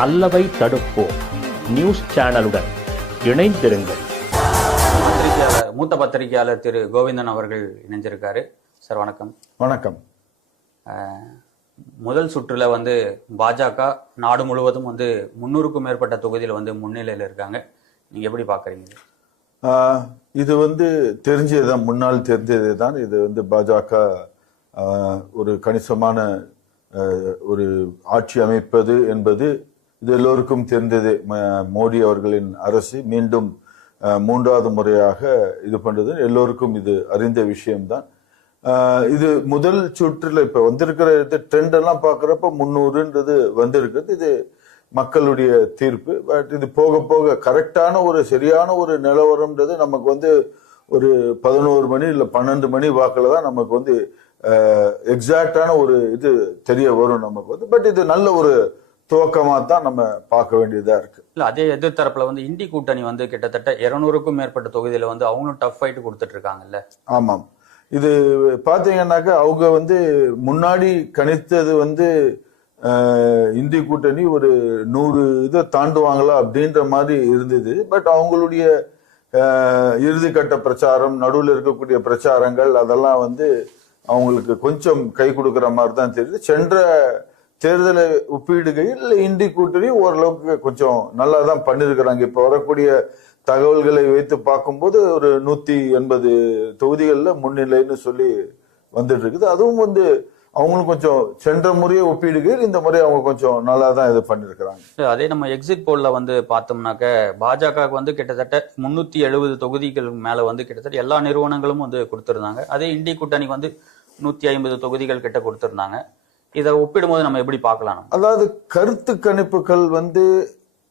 அல்லவை தடுப்போம் news சேனலுடன் இணைந்திருங்கள். மூத்த பத்திரிகையாளர் திரு கோவிந்தன் அவர்கள் இணைஞ்சிருக்காரு. சார் வணக்கம். வணக்கம். முதல் சுற்றுல பாஜக நாடு முழுவதும் 300க்கும் மேற்பட்ட தொகுதியில் முன்னிலையில் இருக்காங்க. நீங்க எப்படி பாக்குறீங்க? இது தெரிஞ்சதுதான், முன்னால் தெரிஞ்சது தான். இது பாஜக ஒரு கணிசமான ஒரு ஆட்சி அமைப்பது என்பது இது எல்லோருக்கும் தெரிந்தது. மோடி அவர்களின் அரசு மீண்டும் 3வது முறையாக இது பண்றது எல்லோருக்கும் இது அறிந்த விஷயம்தான். இது முதல் சுற்றுல இப்ப வந்திருக்கிற ட்ரெண்ட் எல்லாம் பாக்குறப்ப 300ன்றது வந்திருக்கிறது. இது மக்களுடைய தீர்ப்பு. பட் இது போக போக கரெக்டான ஒரு சரியான ஒரு நிலவரம்ன்றது நமக்கு ஒரு 11 மணி இல்ல 12 மணி வாக்குல தான் நமக்கு எக்ஸாக்டான ஒரு இது தெரிய வரும் நமக்கு. பட் இது நல்ல ஒரு துவக்கமா தான் நம்ம பார்க்க வேண்டியதா இருக்கு. இல்ல, அதே எதிர்த்தரப்புல இண்டி கூட்டணி கிட்டத்தட்ட 200க்கும் மேற்பட்ட தொகுதியில அவங்களும் டஃப் ஃபைட் கொடுத்துட்டு இருக்காங்கல்ல. ஆமாம். இது பாத்தீங்கன்னாக்க அவங்க முன்னாடி கணித்தது இந்தி கூட்டணி ஒரு 100 இதை தாண்டுவாங்களா அப்படின்ற மாதிரி இருந்தது. பட் அவங்களுடைய இறுதி கட்ட பிரச்சாரம், நடுவில் இருக்கக்கூடிய பிரச்சாரங்கள் அதெல்லாம் அவங்களுக்கு கொஞ்சம் கை கொடுக்கிற மாதிரி தான் தெரியுது. சென்ற தேர்தலை ஒப்பிடுகையில் இந்தி கூட்டணி ஓரளவுக்கு கொஞ்சம் நல்லா தான் பண்ணிருக்கிறாங்க. இப்ப வரக்கூடிய தகவல்களை வைத்து பார்க்கும்போது ஒரு 180 தொகுதிகள்ல முன்னிலைன்னு சொல்லி வந்துட்டு இருக்குது. அதுவும் அவங்களும் கொஞ்சம் சென்ற முறையை ஒப்பிடுகையில் இந்த முறை அவங்க கொஞ்சம் நல்லா தான் இது பண்ணிருக்கிறாங்க. அதே நம்ம எக்ஸிட் போல்ல பார்த்தோம்னாக்க பாஜக கிட்டத்தட்ட 370 தொகுதிகள் மேல கிட்டத்தட்ட எல்லா நிறுவனங்களும் கொடுத்திருந்தாங்க. அதே இந்தி கூட்டணி 150 தொகுதிகள் கிட்ட கொடுத்திருந்தாங்க. இதை ஒப்பிடும்போது நம்ம எப்படி பார்க்கலாம்? அதாவது கருத்து கணிப்புகள்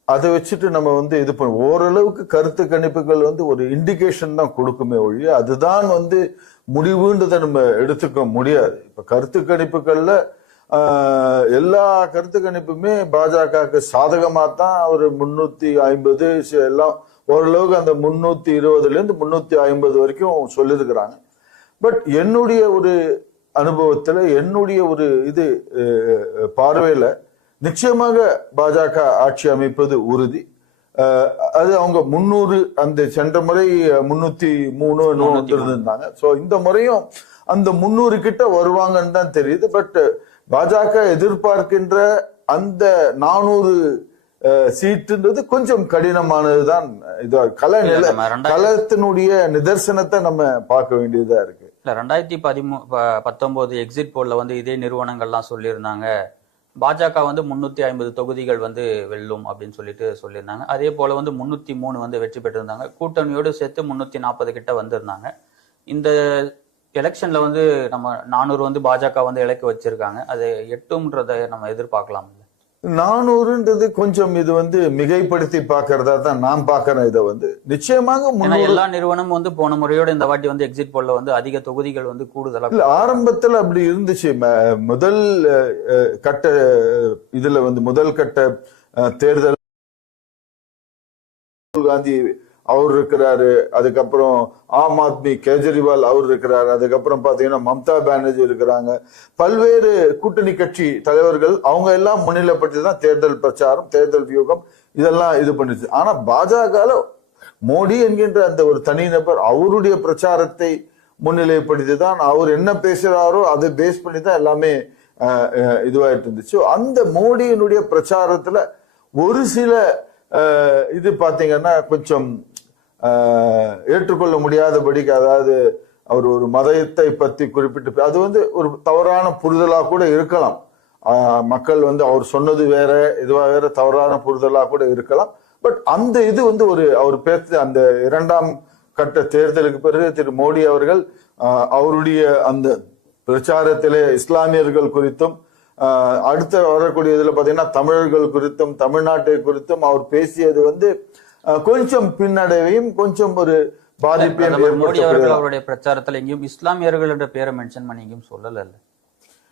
அதை வச்சுட்டு நம்ம இது பண்ணுவோம். ஓரளவுக்கு கருத்து கணிப்புகள் ஒரு இண்டிகேஷன் தான் கொடுக்குமே ஒழிய அதுதான் முடிவுன்றதை நம்ம எடுத்துக்க முடியாது. இப்ப கருத்து கணிப்புகள்ல எல்லா கருத்து கணிப்புமே பாஜகவுக்கு சாதகமா தான் ஒரு 350 எல்லாம் ஓரளவுக்கு அந்த 320ல இருந்து 350 வரைக்கும் சொல்லியிருக்கிறாங்க. பட் என்னுடைய ஒரு அனுபவத்துல, என்னுடைய ஒரு பார்வையில நிச்சயமாக பாஜக ஆட்சி அமைப்பது உறுதி. அது அவங்க 300 அந்த சென்ற முறை 303 இருந்தாங்க. சோ இந்த முறையும் அந்த 300 கிட்ட வருவாங்கன்னு தான் தெரியுது. பட் பாஜக எதிர்பார்க்கின்ற அந்த 400 சீட்டுன்றது கொஞ்சம் கடினமானதுதான். இது களத்தினுடைய நிதர்சனத்தை நம்ம பார்க்க வேண்டியதா இருக்கு. 2019 எக்ஸிட் போல்ல இதே நிறுவனங்கள்லாம் சொல்லியிருந்தாங்க பாஜக 350 தொகுதிகள் வெல்லும் அப்படின்னு சொல்லியிருந்தாங்க. அதே போல 303 வெற்றி பெற்றிருந்தாங்க. கூட்டணியோடு சேர்த்து 340 கிட்ட வந்திருந்தாங்க. இந்த எலெக்ஷன்ல நம்ம 400 பாஜக இலக்கு வச்சிருக்காங்க. அது எட்டும்ன்றத நம்ம எதிர்பார்க்கலாம். 400ன்றது கொஞ்சம் இது மிகைப்படுத்தி பாக்குறதா தான் நான் பாக்குறேன். இதை நிச்சயமாக எல்லா நிறுவனம் போன முறையோட இந்த வாட்டி எக்ஸிட் போல்ல அதிக தொகுதிகள் கூடுதலா ஆரம்பத்துல அப்படி இருந்துச்சு. முதல் கட்ட இதுல முதல் கட்ட தேர்தல் ராகுல் காந்தி அவர் இருக்கிறாரு, அதுக்கப்புறம் ஆம் ஆத்மி கேஜ்ரிவால் அவர் இருக்கிறாரு, அதுக்கப்புறம் பாத்தீங்கன்னா மம்தா பானர்ஜி இருக்கிறாங்க. பல்வேறு கூட்டணி கட்சி தலைவர்கள் அவங்க எல்லாம் முன்னிலைப்பட்டு தான் தேர்தல் பிரச்சாரம், தேர்தல் வியூகம் இதெல்லாம் இது பண்ணிச்சு. ஆனா பாஜக மோடி என்கின்ற அந்த ஒரு தனிநபர் அவருடைய பிரச்சாரத்தை முன்னிலைப்படுத்தி தான் அவர் என்ன பேசுறாரோ அதை பேஸ் பண்ணி தான் எல்லாமே இதுவாயிட்டு இருந்துச்சு. அந்த மோடியினுடைய பிரச்சாரத்துல ஒரு சில இது பாத்தீங்கன்னா கொஞ்சம் ஏற்றுக்கொள்ள முடியாதபடிக்கு, அதாவது அவர் ஒரு மதத்தை பத்தி குறிப்பிட்டு அது ஒரு தவறான புரிதலா கூட இருக்கலாம். மக்கள் அவர் சொன்னது வேற, இதுவா வேற தவறான புரிதலா கூட இருக்கலாம். பட் அந்த இது ஒரு அவர் பேச அந்த 2ஆம் கட்ட தேர்தலுக்கு பிறகு திரு மோடி அவர்கள் அவருடைய அந்த பிரச்சாரத்திலே இஸ்லாமியர்கள் குறித்தும் அடுத்த வரக்கூடிய இதுல பாத்தீங்கன்னா தமிழர்கள் குறித்தும் தமிழ்நாட்டை குறித்தும் அவர் பேசியது கொஞ்சம் பின்னடைவையும் கொஞ்சம் ஒரு பாதிப்பையும் மோடி அவர்கள் அவருடைய பிரச்சாரத்துல எங்கேயும் இஸ்லாமியர்களோட பேரை மென்ஷன் பண்ணி எங்கேயும் சொல்லல.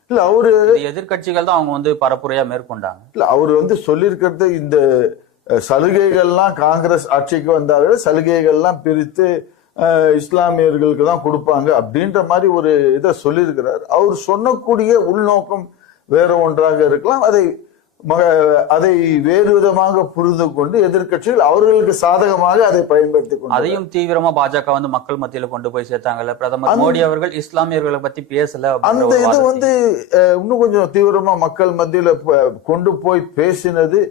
இல்ல அவரு எதிர்கட்சிகள் தான் அவங்க பரப்புரையா மேற்கொண்டாங்க. இல்ல அவரு சொல்லியிருக்கிறது இந்த சலுகைகள்லாம் காங்கிரஸ் ஆட்சிக்கு வந்தார்கள், சலுகைகள்லாம் பிரித்து இஸ்லாமியர்களுக்கு தான் கொடுப்பாங்க அப்படின்ற மாதிரி ஒரு இதை சொல்லியிருக்கிறார். அவர் சொன்னக்கூடிய உள்நோக்கம் வேற ஒன்றாக இருக்கலாம். அதை அதை வேறு விதமாக புரிந்து கொண்டு எதிர்க்கட்சிகள் அவர்களுக்கு சாதகமாக அதை பயன்படுத்தி கொண்டு அதையும் தீவிரமா பாஜக வந்து மக்கள் மத்தியில கொண்டு போய் சேர்த்தாங்கல்ல. பிரதமர் மோடி அவர்கள் இஸ்லாமியர்களை பத்தி பேசல. அந்த இது வந்து இன்னும் கொஞ்சம் தீவிரமா மக்கள் மத்தியில கொண்டு போய் பேசினது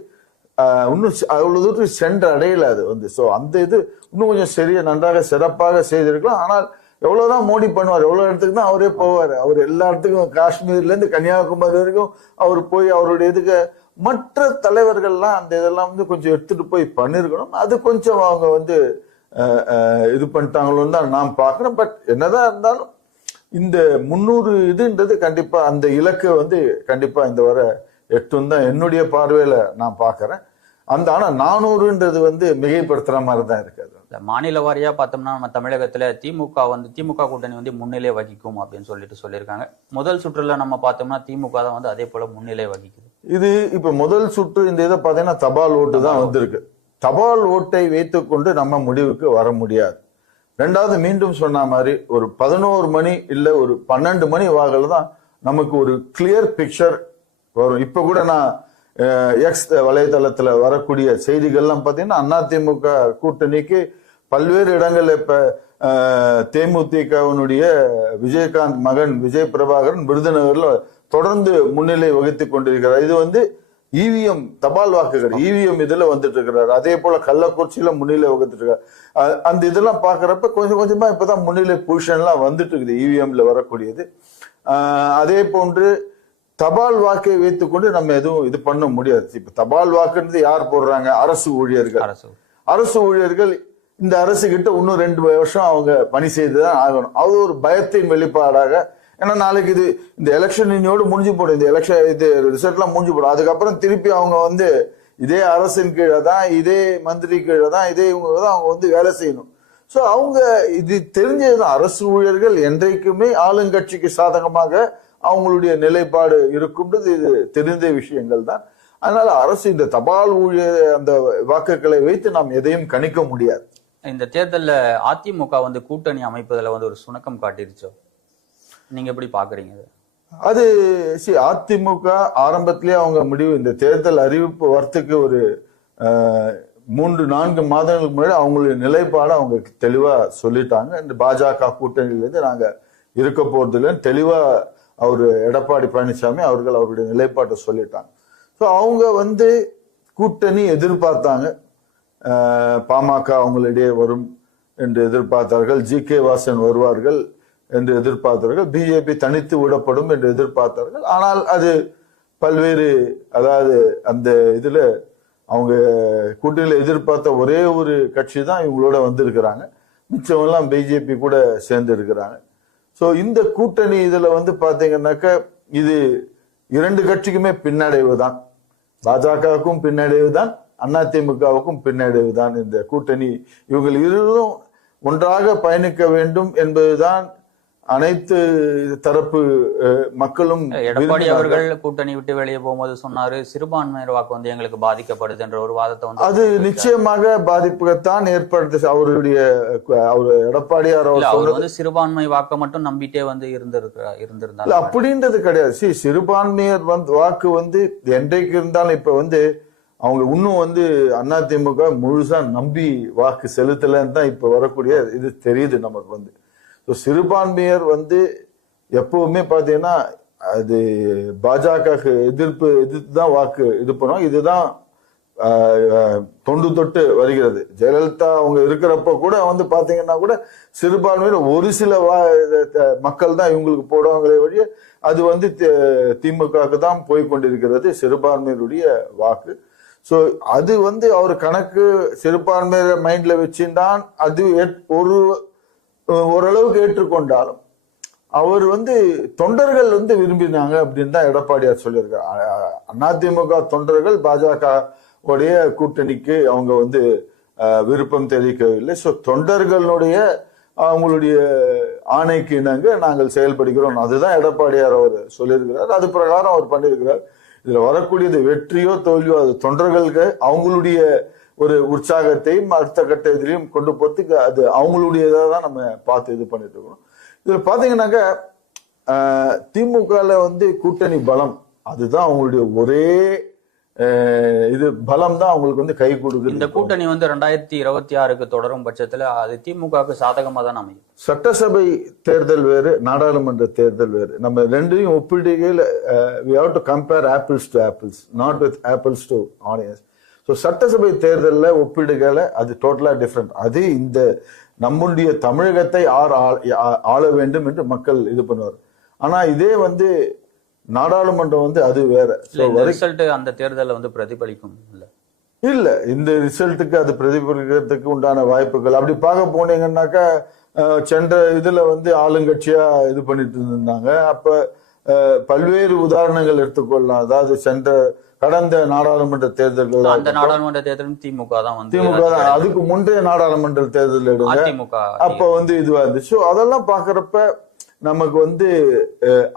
இன்னும் அவ்வளவு தூரம் சென்று அடையல. அது வந்து சோ அந்த இது இன்னும் கொஞ்சம் சரியா நன்றாக சிறப்பாக செய்திருக்கலாம். ஆனால் எவ்வளவுதான் மோடி பண்ணுவார், எவ்வளவு இடத்துக்கு தான் அவரே போவார். அவர் எல்லா இடத்துக்கும் காஷ்மீர்ல இருந்து கன்னியாகுமரி வரைக்கும் அவர் போய் அவருடைய இதுக்கு மற்ற தலைவர்கள்லாம் அந்த இதெல்லாம் வந்து கொஞ்சம் எடுத்துட்டு போய் பண்ணிருக்கணும். அது கொஞ்சம் அவங்க வந்து இது பண்ணிட்டாங்களோன்னு தான் நான் பாக்குறேன். பட் என்னதான் இருந்தாலும் இந்த 300 இதுன்றது கண்டிப்பா அந்த இலக்கு வந்து கண்டிப்பா இந்த வர எட்டும் தான் என்னுடைய பார்வையில நான் பாக்குறேன். ஆனா 400ன்றது வந்து மிகைப்படுத்துற மாதிரி தான் இருக்காது. மாநில வாரியா பார்த்தோம்னா நம்ம தமிழகத்துல திமுக கூட்டணி வந்து முன்னிலை வகிக்கும் அப்படின்னு சொல்லியிருக்காங்க. முதல் சுற்றுல நம்ம பார்த்தோம்னா திமுக தான் வந்து அதே போல முன்னிலை வகிக்குது. இது இப்ப முதல் சுற்று இந்த இதை பாத்தீங்கன்னா தபால் ஓட்டு தான் வந்திருக்கு. தபால் ஓட்டை வைத்துக்கொண்டு நம்ம முடிவுக்கு வர முடியாது. ரெண்டாவது மீண்டும் சொன்ன மாதிரி ஒரு 11 மணி இல்ல ஒரு 12 மணி வாகல தான் நமக்கு ஒரு கிளியர் பிக்சர் வரும். இப்ப கூட நான் எக்ஸ் வலைதளத்துல வரக்கூடிய செய்திகள்லாம் பாத்தீங்கன்னா அதிமுக கூட்டணிக்கு பல்வேறு இடங்கள்ல இப்ப தேமுதிகவினுடைய விஜயகாந்த் மகன் விஜய் பிரபாகரன் விருதுநகர்ல தொடர்ந்து முன்னிலை வகித்துக் கொண்டிருக்கிறார். இது வந்து இவிஎம் தபால் வாக்குகள் இவிஎம் இதுல வந்துட்டு இருக்கிறாரு. அதே போல கள்ளக்குறிச்சியில முன்னிலை வகுத்துட்டு இருக்காரு. அந்த இதெல்லாம் பாக்குறப்ப கொஞ்சம் கொஞ்சமா இப்பதான் முன்னிலை பொசிஷன் எல்லாம் வந்துட்டு இருக்குது இவிஎம்ல வரக்கூடியது. அதே போன்று தபால் வாக்கை வைத்துக்கொண்டு நம்ம எதுவும் இது பண்ண முடியாது. இப்ப தபால் வாக்குன்றது யார் போடுறாங்க? அரசு ஊழியர்கள். அரசு ஊழியர்கள் இந்த அரசு கிட்ட இன்னும் 2 வருஷம் அவங்க பணி செய்துதான் ஆகணும். அது ஒரு பயத்தின் வெளிப்பாடாக. ஏன்னா நாளைக்கு இது இந்த எலெக்ஷன் இன்னோடு முடிஞ்சு போடும். இந்த எலெக்ஷன் இது ரிசல்ட் எல்லாம் முடிஞ்சு போடும். அதுக்கப்புறம் திருப்பி அவங்க வந்து இதே அரசின் கீழே தான், இதே மந்திரி கீழே தான், இதே இவங்க தான் அவங்க வந்து வேலை செய்யணும். சோ அவங்க இது தெரிஞ்சதுதான். அரசு ஊழியர்கள் என்றைக்குமே ஆளுங்கட்சிக்கு சாதகமாக அவங்களுடைய நிலைப்பாடு இருக்கும்ன்றது இது தெரிந்த விஷயங்கள் தான். அதனால அரசு இந்த தபால் ஊழியர் அந்த வாக்குகளை வைத்து நாம் எதையும் கணிக்க முடியாது. இந்த தேர்தல்ல அதிமுக வந்து கூட்டணி அமைப்பதில் வந்து ஒரு சுணக்கம் காட்டிருச்சோ, நீங்க எப்படி பாக்குறீங்க? அது அதிமுக ஆரம்பத்திலேயே அவங்க முடிவு இந்த தேர்தல் அறிவிப்பு வரத்துக்கு ஒரு 3-4 மாதங்களுக்கு முன்னாடி அவங்களுடைய நிலைப்பாடு அவங்க தெளிவா சொல்லிட்டாங்க. இந்த பாஜக கூட்டணியிலிருந்து நாங்க இருக்க போறது இல்லைன்னு தெளிவா அவரு எடப்பாடி பழனிசாமி அவர்கள் அவருடைய நிலைப்பாட்டை சொல்லிட்டாங்க. ஸோ அவங்க வந்து கூட்டணி எதிர்பார்த்தாங்க. பாமக அவங்களிடையே வரும் என்று எதிர்பார்த்தார்கள். ஜி.கே. வாசன் வருவார்கள் என்று எதிர்பார்த்தார்கள். பிஜேபி தனித்து விடப்படும் என்று எதிர்பார்த்தார்கள். ஆனால் அது பல்வேறு அதாவது அந்த இதுல அவங்க கூட்டணியில எதிர்பார்த்த ஒரே ஒரு கட்சி தான் இவங்களோட வந்திருக்கிறாங்க. மிச்சமெல்லாம் பிஜேபி கூட சேர்ந்து இருக்கிறாங்க. சோ இந்த கூட்டணி இதுல வந்து பாத்தீங்கன்னாக்க இது 2 கட்சிக்குமே பின்னடைவு தான். பாஜகவுக்கும் பின்னடைவு தான், அதிமுகவுக்கும் பின்னடைவு தான். இந்த கூட்டணி இவங்க இருவரும் ஒன்றாக பயணிக்க வேண்டும் என்பதுதான் அனைத்து தரப்பு மக்களும். எடப்பாடி அவர்கள் கூட்டணி விட்டு வெளியே போகும்போது சொன்னாரு, சிறுபான்மையினர் வாக்கு வந்து எங்களுக்கு பாதிக்கப்படுது என்ற ஒரு வாதத்தை வந்து அது நிச்சயமாக பாதிப்புகத்தான் ஏற்படுத்து. அவருடைய எடப்பாடியார் அவர் வந்து சிறுபான்மை வாக்கை மட்டும் நம்பிட்டே வந்து இருந்திருந்தாங்க. அப்படின்றது கிடையாது. சிறுபான்மையர் வாக்கு வந்து என்றைக்கு இருந்தாலும் இப்ப வந்து அவங்க இன்னும் வந்து அதிமுக முழுசா நம்பி வாக்கு செலுத்தலன்னு தான் இப்ப வரக்கூடிய இது தெரியுது நமக்கு வந்து. சிறுபான்மையர் வந்து எப்பவுமே பாத்தீங்கன்னா அது பாஜக எதிர்த்து தான் வாக்கு இது பண்ணுவாங்க. இதுதான் தொண்டு தொட்டு வருகிறது. ஜெயலலிதா அவங்க இருக்கிறப்ப கூட வந்து பாத்தீங்கன்னா கூட சிறுபான்மையினர் ஒரு சில மக்கள் தான் இவங்களுக்கு போடுவாங்களே வழிய அது வந்து திமுகவுக்கு தான் போய் கொண்டிருக்கிறது சிறுபான்மையினுடைய வாக்கு. சோ அது வந்து அவர் கணக்கு சிறுபான்மையர் மைண்ட்ல வச்சுதான் அது ஓரளவுக்கு ஏற்றுக்கொண்டாலும் அவர் வந்து தொண்டர்கள் வந்து விரும்பினாங்க அப்படின்னு தான் எடப்பாடியார் சொல்லியிருக்காரு. அதிமுக தொண்டர்கள் பாஜக உடைய கூட்டணிக்கு அவங்க வந்து விருப்பம் தெரிவிக்கவில்லை. சோ தொண்டர்களுடைய அவங்களுடைய ஆணைக்கு இணங்க நாங்கள் செயல்படுகிறோம், அதுதான் எடப்பாடியார் அவர் சொல்லியிருக்கிறார். அது பிரகாரம் அவர் பண்ணியிருக்கிறார். இதுல வரக்கூடியது வெற்றியோ தோல்வியோ அது தொண்டர்களுக்கு அவங்களுடைய ஒரு உற்சாகத்தையும் அடுத்த கட்ட இதிலையும் கொண்டு போறதுக்கு அது அவங்களுடையதான் தான் நம்ம பார்த்து இது பண்ணிட்டு இருக்கோம். இதுல பாத்தீங்கன்னாக்க திமுகல வந்து கூட்டணி பலம் அதுதான் அவங்களுடைய ஒரே இது பலம் தான் அவங்களுக்கு வந்து கை கொடுக்குது. இந்த கூட்டணி வந்து 2026க்கு தொடரும் பட்சத்துல அது திமுகவுக்கு சாதகமா தான் அமையும். சட்டசபை தேர்தல் வேறு, நாடாளுமன்ற தேர்தல் வேறு. நம்ம ரெண்டையும் ஒப்பிடுகையில் we have to compare apples to apples, not with apples to oranges. So சட்டசபை தேர்தலில் ஒப்பிடுகையில் அது டோட்டலா டிஃப்ரெண்ட். அது இந்த நம்முடைய தமிழகத்தை ஆள வேண்டும் என்று மக்கள் இது பண்ணுவார். ஆனா இதே வந்து நாடாளுமன்றம் வந்து அது வேற. ரிசல்ட் அந்த தேர்தலில் வந்து பிரதிபலிக்கும் இல்ல இந்த ரிசல்ட்டுக்கு அது பிரதிபலிக்கிறதுக்கு உண்டான வாய்ப்புகள் அப்படி பார்க்க போனீங்கன்னாக்கா சென்ற இதுல வந்து ஆளுங்கட்சியா இது பண்ணிட்டு இருந்தாங்க. அப்ப பல்வேறு உதாரணங்கள் எடுத்துக்கொள்ளலாம். அதாவது கடந்த நாடாளுமன்ற தேர்தல்கள், அந்த நாடாளுமன்ற தேர்தலும் திமுக தான் திமுக தான். அதுக்கு முந்தைய நாடாளுமன்ற தேர்தல் எடுங்க, அப்ப வந்து இதுவா இருந்துச்சு. அதெல்லாம் பாக்குறப்ப நமக்கு வந்து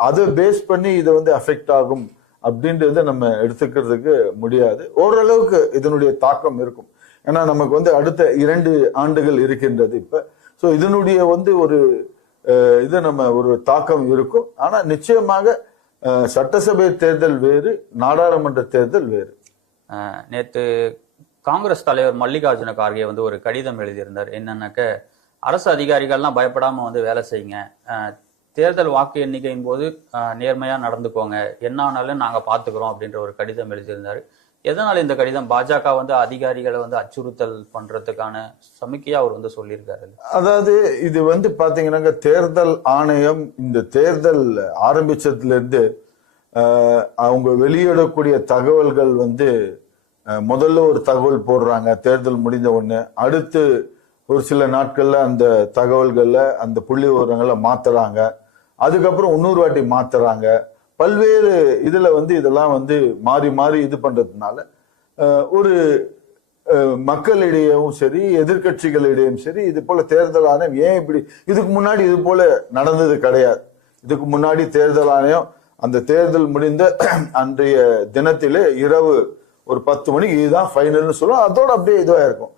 அதை பேஸ் பண்ணி இதை வந்து அஃபெக்ட் ஆகும் அப்படின்றத நம்ம எடுத்துக்கிறதுக்கு முடியாது. ஓரளவுக்கு இதனுடைய தாக்கம் இருக்கும். ஏன்னா நமக்கு வந்து அடுத்த 2 ஆண்டுகள் இருக்கின்றது இப்ப. ஸோ இதனுடைய வந்து ஒரு இது நம்ம ஒரு தாக்கம் இருக்கும். ஆனா நிச்சயமாக சட்டசபை தேர்தல் வேறு, நாடாளுமன்ற தேர்தல் வேறு. நேற்று காங்கிரஸ் தலைவர் மல்லிகார்ஜுன கார்கே வந்து ஒரு கடிதம் எழுதியிருந்தார். என்னன்னாக்க, அரசு அதிகாரிகள்லாம் பயப்படாம வந்து வேலை செய்யுங்க, தேர்தல் வாக்கு எண்ணிக்கையின் போது நேர்மையா நடந்துக்கோங்க, என்ன ஆனாலும் நாங்க பாத்துக்கிறோம் அப்படின்ற ஒரு கடிதம் எழுதியிருந்தாரு. எதனால இந்த கடிதம்? பாஜக வந்து அதிகாரிகளை வந்து அச்சுறுத்தல் பண்றதுக்கான சமிக்கையா அவர் வந்து சொல்லியிருக்காரு. அதாவது இது வந்து பாத்தீங்கன்னா, தேர்தல் ஆணையம் இந்த தேர்தல் ஆரம்பிச்சதுல இருந்து அவங்க வெளியிடக்கூடிய தகவல்கள் வந்து முதல்ல ஒரு தகவல் போடுறாங்க தேர்தல் முடிந்த உடனே, அடுத்து ஒரு சில நாட்கள்ல அந்த தகவல்கள்ல அந்த புள்ளி விவரங்களை மாத்துறாங்க, அதுக்கப்புறம் இன்னொரு வாட்டி மாத்துறாங்க. பல்வேறு இதுல வந்து இதெல்லாம் வந்து மாறி மாறி இது பண்றதுனால ஒரு மக்களிடையும் சரி, எதிர்கட்சிகளிடையும் சரி, இது போல தேர்தல் ஆணையம் ஏன் இப்படி, இதுக்கு முன்னாடி இது போல நடந்தது கிடையாது. இதுக்கு முன்னாடி தேர்தல் ஆணையம் அந்த தேர்தல் முடிந்த அன்றைய தினத்திலே இரவு ஒரு 10 மணிக்கு இதுதான் ஃபைனல்னு சொல்லுவோம், அதோட அப்படியே இதுவா இருக்கும்.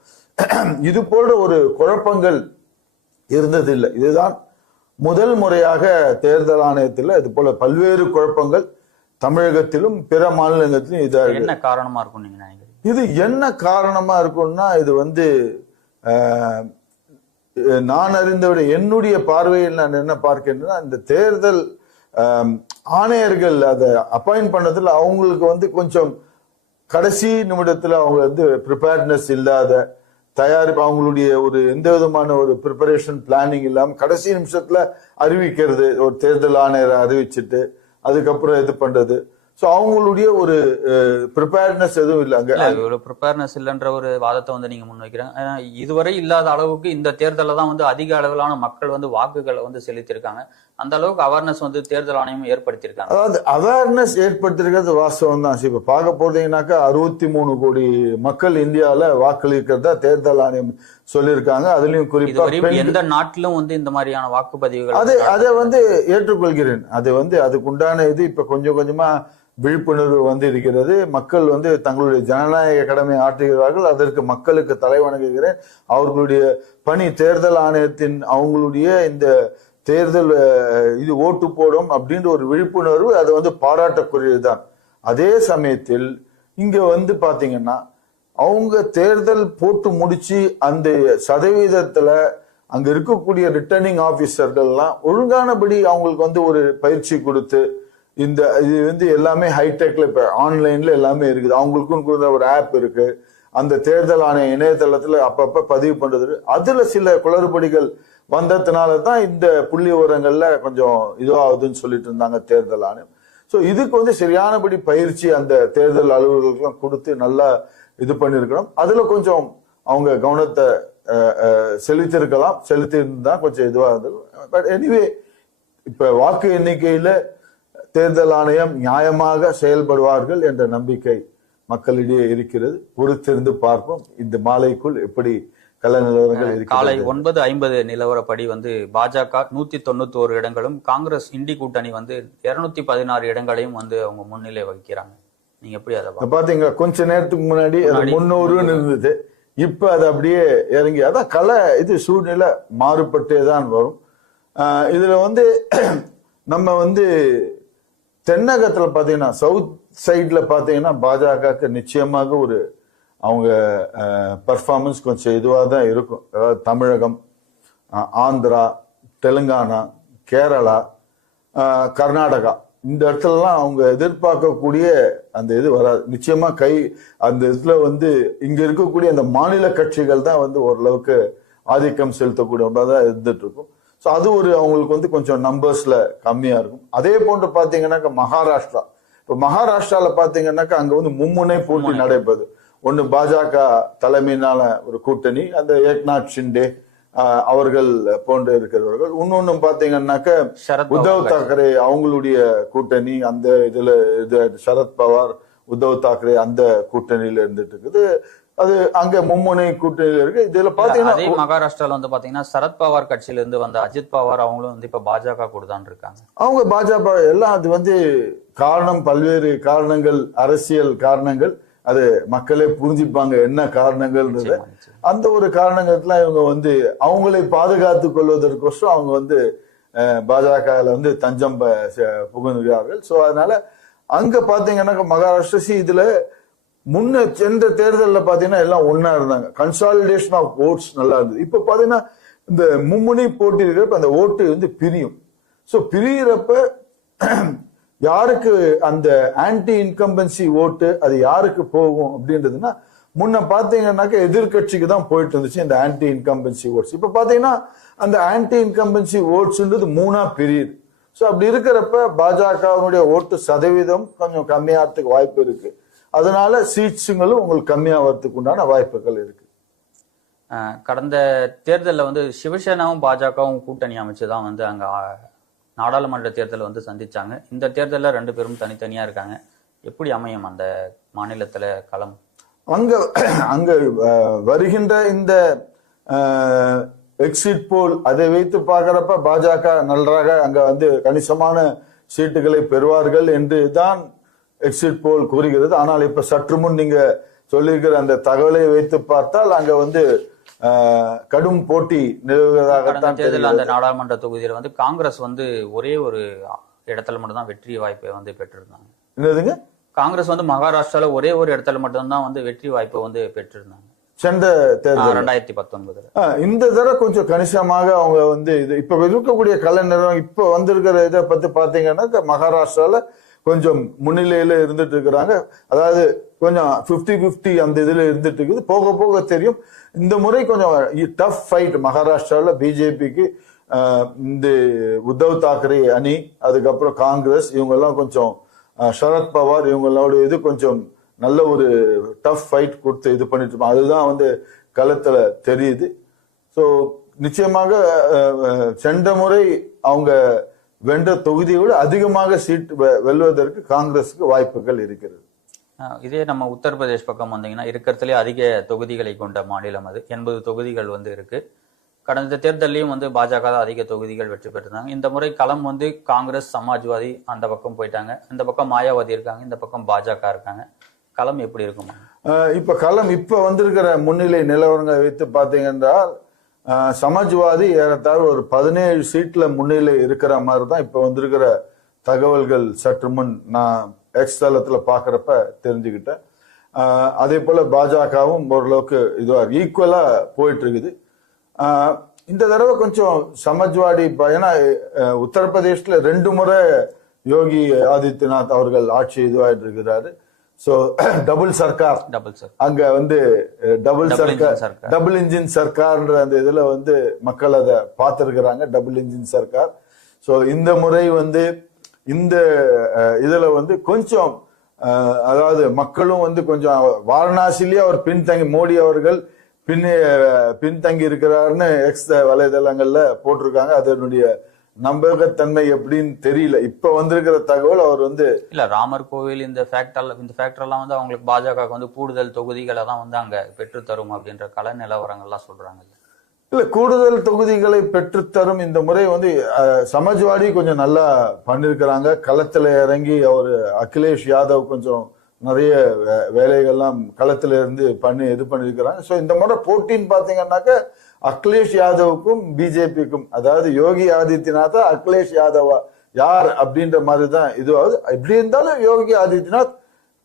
இது போல ஒரு குழப்பங்கள் இருந்ததில்லை. இதுதான் முதல் முறையாக தேர்தல் ஆணையத்தில் இது போல பல்வேறு குழப்பங்கள் தமிழகத்திலும் பிற மாநிலங்களிலும் இதா என்ன காரணமா இருக்கும் நீங்க நினைக்கிறீங்க? இது என்ன காரணமா இருக்கும்னா, இது வந்து நான் அறிந்தவிட என்னுடைய பார்வையில் நான் என்ன பார்க்கின்றேன்னா, இந்த தேர்தல் ஆணையர்கள் அதை அப்பாயிண்ட் பண்ணதுல அவங்களுக்கு வந்து கொஞ்சம் கடைசி நிமிடத்துல அவங்க வந்து ப்ரிப்பேர்ட்னஸ் இல்லாத தயாரிப்பு, அவங்களுடைய ஒரு எந்த விதமான ஒரு ப்ரிப்பரேஷன் பிளானிங் இல்லாம கடைசி நிமிஷத்துல அறிவிக்கிறது, ஒரு தேர்தல் ஆணையரை அறிவிச்சுட்டு அதுக்கப்புறம் இது பண்றது. ஸோ அவங்களுடைய ஒரு ப்ரிப்பேர்ட்னஸ் எதுவும் இல்லை. அங்க ஒரு ப்ரிப்பேர்னஸ் இல்லைன்ற ஒரு வாதத்தை வந்து நீங்க முன்வைக்கிறாங்க. இதுவரை இல்லாத அளவுக்கு இந்த தேர்தலில் தான் வந்து அதிக அளவிலான மக்கள் வந்து வாக்குகளை வந்து செலுத்தியிருக்காங்க. அந்த அளவுக்கு அவேர்னஸ் வந்து தேர்தல் ஆணையம் ஏற்படுத்தியிருக்காங்க. அதாவது அவேர்னஸ் ஏற்படுத்திருக்கிறது வாஸ்தவம் தான். இப்ப பார்க்க போறீங்கன்னாக்கா 63 கோடி மக்கள் இந்தியாவில வாக்களிக்கிறதா தேர்தல் ஆணையம் சொல்லியிருக்காங்க. அதுலயும் குறிப்பா எந்த நாட்டிலும் வந்து இந்த மாதிரியான வாக்குப்பதிவுகள் அதை வந்து ஏற்றுக்கொள்கிறேன். அது வந்து அதுக்குண்டான இது இப்ப கொஞ்சம் கொஞ்சமா விழிப்புணர்வு வந்து இருக்கிறது. மக்கள் வந்து தங்களுடைய ஜனநாயக கடமை ஆற்றுகிறார்கள். அதற்கு மக்களுக்கு தலைவணங்குகிறேன். அவர்களுடைய பணி தேர்தல் ஆணையத்தின் அவங்களுடைய இந்த தேர்தல் இது ஓட்டு போடும் அப்படின்ற ஒரு விழிப்புணர்வு அது வந்து பாராட்டக்கூடியதுதான். அதே சமயத்தில் இங்க வந்து பாத்தீங்கன்னா அவங்க தேர்தல் போட்டு முடிச்சு அந்த சதவீதத்துல அங்க இருக்கக்கூடிய ரிட்டர்னிங் ஆபீசர்கள்லாம் ஒழுங்கானபடி அவங்களுக்கு வந்து ஒரு பயிற்சி கொடுத்து, இந்த இது வந்து எல்லாமே ஹைடெக்ல இப்ப ஆன்லைன்ல எல்லாமே இருக்குது. அவங்களுக்கும் ஒரு ஆப் இருக்கு. அந்த தேர்தல் ஆணைய இணையதளத்துல அப்பப்ப பதிவு பண்றது. அதுல சில குளறுபடிகள் வந்ததுனால தான் இந்த புள்ளி விவரங்கள்ல கொஞ்சம் இதுவாகுதுன்னு சொல்லிட்டு இருந்தாங்க தேர்தல் ஆணையம். ஸோ இதுக்கு வந்து சரியானபடி பயிற்சி அந்த தேர்தல் அலுவலர்களுக்கெல்லாம் கொடுத்து நல்லா இது பண்ணிருக்கணும். அதுல கொஞ்சம் அவங்க கவனத்தை செலுத்திருக்கலாம். செலுத்தி இருந்தா கொஞ்சம் இதுவா இருந்தது. பட் எனிவே இப்ப வாக்கு எண்ணிக்கையில தேர்தல் ஆணையம் நியாயமாக செயல்படுவார்கள் என்ற நம்பிக்கை மக்களிடையே இருக்கிறது. பொறுத்திருந்து பார்ப்போம் இந்த மாலைக்குள் எப்படி கள நிலவரங்கள். காலை 9:50 நிலவரப்படி வந்து பாஜக 191 இடங்களும், காங்கிரஸ் இண்டி கூட்டணி வந்து 216 இடங்களையும் வந்து அவங்க முன்னிலை வகிக்கிறாங்க. நீங்க எப்படி அதை பாத்தீங்க? கொஞ்ச நேரத்துக்கு முன்னாடி 300 இருந்தது, இப்ப அது அப்படியே இறங்கி, அதான் கல இது சூழ்நிலை மாறுபட்டே தான் வரும். இதுல வந்து நம்ம வந்து தென்னகத்துல பாத்தீங்கன்னா சவுத் சைட்ல பாத்தீங்கன்னா பாஜகவுக்கு நிச்சயமாக ஒரு அவங்க பர்ஃபார்மன்ஸ் கொஞ்சம் இதுவாக தான் இருக்கும். அதாவது தமிழகம், ஆந்திரா, தெலுங்கானா, கேரளா, கர்நாடகா இந்த இடத்துலலாம் அவங்க எதிர்பார்க்கக்கூடிய அந்த இது வராது. நிச்சயமா அந்த இதுல வந்து இங்க இருக்கக்கூடிய அந்த மாநில கட்சிகள் தான் வந்து ஓரளவுக்கு ஆதிக்கம் செலுத்தக்கூடியதான் இருந்துட்டு இருக்கும். ஸோ அது ஒரு அவங்களுக்கு வந்து கொஞ்சம் நம்பர்ஸ்ல கம்மியா இருக்கும். அதே போன்று பாத்தீங்கன்னாக்கா மகாராஷ்டிரா, இப்போ மகாராஷ்டிரால பாத்தீங்கன்னாக்கா அங்க வந்து மும்முனை போட்டி நடைபெறுது. ஒன்னு பாஜக தலைமையினால ஒரு கூட்டணி, அந்த ஏக்நாத் ஷிண்டே அவர்கள் போன்று இருக்கிறவர்கள். இன்னொன்னு பாத்தீங்கன்னாக்க உத்தவ் தாக்கரே அவங்களுடைய கூட்டணி, அந்த இதுல சரத்பவார் உத்தவ் தாக்கரே அந்த கூட்டணியில இருந்துட்டு இருக்குது. அது அங்க மும்முனை கூட்டணியில இருக்கு. இதுல பாத்தீங்கன்னா மகாராஷ்டிரால வந்து பாத்தீங்கன்னா சரத்பவார் கட்சியில இருந்து வந்த அஜித் பவார் அவங்களும் வந்து இப்ப பாஜக கூட தான் இருக்காங்க. அவங்க பாஜக எல்லாம் அது வந்து காரணம், பல்வேறு காரணங்கள், அரசியல் காரணங்கள், அது மக்களே புரிஞ்சுப்பாங்க என்ன காரணங்கள்ன்றது. அந்த ஒரு காரணங்கள்லாம் இவங்க வந்து அவங்களை பாதுகாத்து கொள்வதற்கோசரம் அவங்க வந்து பாஜகல வந்து தஞ்சம் புகுந்துகிறார்கள். சோ அதனால அங்க பாத்தீங்கன்னா மகாராஷ்டிரா இதுல முன்ன சென்ற தேர்தலில் பாத்தீங்கன்னா எல்லாம் ஒன்னா இருந்தாங்க. கன்சாலிடேஷன் ஆஃப் ஓட்ஸ் நல்லா இருந்தது. இப்ப பாத்தீங்கன்னா இந்த மும்முனை போட்டி இருக்கிறப்ப அந்த ஓட்டு வந்து பிரியும். சோ பிரியறப்ப யாருக்கு அந்த ஆன்டி இன்கம்பன்சி ஓட்டு அது யாருக்கு போகும் அப்படின்றதுன்னா, முன்ன பாத்தீங்கன்னாக்க எதிர்கட்சிக்கு தான் போயிட்டு இருந்துச்சு இந்த ஆன்டி இன்கம்பன்சி ஓட்ஸ். இப்ப பாத்தீங்கன்னா அந்த ஆன்டி இன்கம்பன்சி ஓட்ஸ்ன்றது 3ஆ பிரியுது. சோ அப்படி இருக்கிறப்ப பாஜகவினுடைய ஓட்டு சதவீதம் கொஞ்சம் கம்மியாகிறதுக்கு வாய்ப்பு இருக்கு. அதனால சீட்ஸுங்களும் உங்களுக்கு கம்மியாகிறதுக்கு உண்டான வாய்ப்புகள் இருக்கு. கடந்த தேர்தலில் வந்து சிவசேனாவும் பாஜகவும் கூட்டணி அமைச்சுதான் வந்து அங்க நாடாளுமன்ற தேர்தலை வந்து சந்திச்சாங்க. இந்த தேர்தலில் 2 பேரும் தனித்தனியா இருக்காங்க. எப்படி அமையும் அந்த மாநிலத்துல களம்? அங்க வருகின்ற இந்த எக்ஸிட் போல் அதை வைத்து பார்க்கிறப்ப பாஜக நன்றாக அங்க வந்து கணிசமான சீட்டுகளை பெறுவார்கள் என்று தான் எக்ஸிட் போல் கூறுகிறது. ஆனால் இப்ப சற்று முன் நீங்க சொல்லியிருக்கிற அந்த தகவலை வைத்து பார்த்தால் அங்க வந்து கடும் போட்டி நிலவுவதாகத்தான் தேர்தல். அந்த நாடாளுமன்ற தொகுதியில வந்து காங்கிரஸ் வந்து ஒரே ஒரு இடத்துல மட்டும்தான் வெற்றி வாய்ப்பை வந்து பெற்றிருந்தாங்க. என்னதுங்க? காங்கிரஸ் வந்து மகாராஷ்டிரால ஒரே ஒரு இடத்துல மட்டும்தான் வந்து வெற்றி வாய்ப்பை வந்து பெற்றிருந்தாங்க சென்ற தேர்தல் 2019. இந்த தடவை கொஞ்சம் கணிசமாக அவங்க வந்து இது இப்ப இருக்கக்கூடிய கலைஞர் இப்ப வந்திருக்கிற இதை பத்தி பாத்தீங்கன்னா மகாராஷ்டிரால கொஞ்சம் முன்னிலையில இருந்துட்டு இருக்கிறாங்க. அதாவது கொஞ்சம் 50-50 அந்த இதுல இருந்துட்டு இருக்குது. போக போக தெரியும். இந்த முறை கொஞ்சம் டஃப் ஃபைட் மகாராஷ்டிரால பிஜேபிக்கு. இந்த உத்தவ் தாக்கரே அணி, அதுக்கப்புறம் காங்கிரஸ், இவங்க எல்லாம் கொஞ்சம் சரத்பவார் இவங்களோட இது கொஞ்சம் நல்ல ஒரு டஃப் ஃபைட் கொடுத்து இது பண்ணிட்டு இருப்பாங்க. அதுதான் வந்து களத்துல தெரியுது. ஸோ நிச்சயமாக சென்ற முறை அவங்க வென்ற தொகுதியை விட அதிகமாக சீட் வெல்வதற்கு காங்கிரஸுக்கு வாய்ப்புகள் இருக்கிறது. இதே நம்ம உத்தரப்பிரதேஷ் பக்கம் வந்தீங்கன்னா இருக்கிறதுலே அதிக தொகுதிகளை கொண்ட மாநிலம் அது. 80 தொகுதிகள் வந்து இருக்கு. கடந்த தேர்தலையும் வந்து பாஜக தான் அதிக தொகுதிகள் வெற்றி பெற்றிருந்தாங்க. இந்த முறை களம் வந்து காங்கிரஸ், சமாஜ்வாதி அந்த பக்கம் போயிட்டாங்க. இந்த பக்கம் மாயாவதி இருக்காங்க, இந்த பக்கம் பாஜக இருக்காங்க. களம் எப்படி இருக்குமா? இப்ப களம் இப்ப வந்திருக்கிற முன்னிலை நிலவரங்களை வைத்து பாத்தீங்கன்னா சமாஜ்வாதி ஏறத்தாழ ஒரு 17 சீட்ல முன்னிலை இருக்கிற மாதிரி தான் இப்ப வந்திருக்கிற தகவல்கள் சற்று முன் நான் எக்ஸ் தளத்துல பாக்குறப்ப தெரிஞ்சுக்கிட்டேன். அதே போல பாஜகவும் ஓரளவுக்கு இதுவா ஈக்குவலா போயிட்டு இருக்குது. இந்த தடவை கொஞ்சம் சமாஜ்வாடி, ஏன்னா உத்தரப்பிரதேஷ்ல 2 முறை யோகி ஆதித்யநாத் அவர்கள் ஆட்சி இதுவாயிட்டு இருக்கிறாரு. சோ டபுள் சர்க்கார் அங்க வந்து டபுள் இன்ஜின் சர்க்கார்ன்ற அந்த இதுல வந்து மக்கள் அதை பார்த்திருக்கிறாங்க. டபுள் இன்ஜின் சர்க்கார். சோ இந்த முறை வந்து இந்த இதுல வந்து கொஞ்சம் அதாவது மக்களும் வந்து கொஞ்சம் வாரணாசிலேயே அவர் பின்தங்கி, மோடி அவர்கள் பின்தங்கி இருக்கிறாருன்னு எக்ஸ் வலைதளங்கள்ல போட்டிருக்காங்க. அதனுடைய நம்பகத்தன்மை எப்படின்னு தெரியல. இப்ப வந்திருக்கிற தகவல் அவர் வந்து இல்ல ராமர் கோவில் இந்த ஃபேக்டர்லாம் வந்து அவங்களுக்கு பாஜக வந்து கூடுதல் தொகுதிகளை தான் வந்து அங்க பெற்றுத்தரும் அப்படின்ற கள நிலவரங்கள்லாம் சொல்றாங்க. இல்ல கூடுதல் தொகுதிகளை பெற்றுத்தரும். இந்த முறை வந்து சமாஜ்வாடி கொஞ்சம் நல்லா பண்ணிருக்கிறாங்க. களத்துல இறங்கி அவர் அகிலேஷ் யாதவ் கொஞ்சம் நிறைய வேலைகள்லாம் களத்துல இருந்து பண்ணி இது பண்ணிருக்கிறாங்க. சோ இந்த முறை போட்டின்னு பாத்தீங்கன்னாக்க அகிலேஷ் யாதவுக்கும் பிஜேபிக்கும், அதாவது யோகி ஆதித்யநாத்தா அகிலேஷ் யாதவா யார் அப்படின்ற மாதிரி தான் இதுவாகுது. எப்படி இருந்தாலும் யோகி ஆதித்யநாத்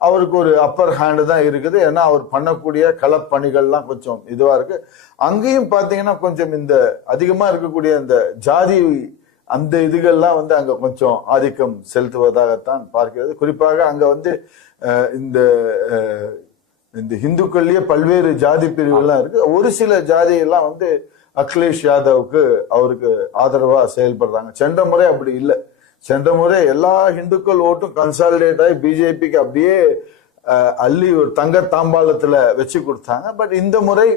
அவருக்கு ஒரு அப்பர் ஹேண்டு தான் இருக்குது. ஏன்னா அவர் பண்ணக்கூடிய களப்பணிகள்லாம் கொஞ்சம் இதுவா இருக்கு. அங்கேயும் பாத்தீங்கன்னா கொஞ்சம் இந்த அதிகமா இருக்கக்கூடிய இந்த ஜாதி அந்த இதுகள்லாம் வந்து அங்க கொஞ்சம் ஆதிக்கம் செலுத்துவதாகத்தான் பார்க்கிறது. குறிப்பாக அங்க வந்து இந்த இந்த இந்துக்கள்லயே பல்வேறு ஜாதி பிரிவுகள்லாம் இருக்கு. ஒரு சில ஜாதி எல்லாம் வந்து அகிலேஷ் யாதவுக்கு அவருக்கு ஆதரவா செயல்படுறாங்க. சென்ற முறை அப்படி இல்லை. சென்ற முறை எல்லா இந்துக்கள் ஓட்டும் கன்சாலிடேட் ஆகி பிஜேபிக்கு அப்படியே அள்ளி ஒரு தங்க தாம்பாளத்துல வச்சு கொடுத்தாங்க. பட் இந்த முறை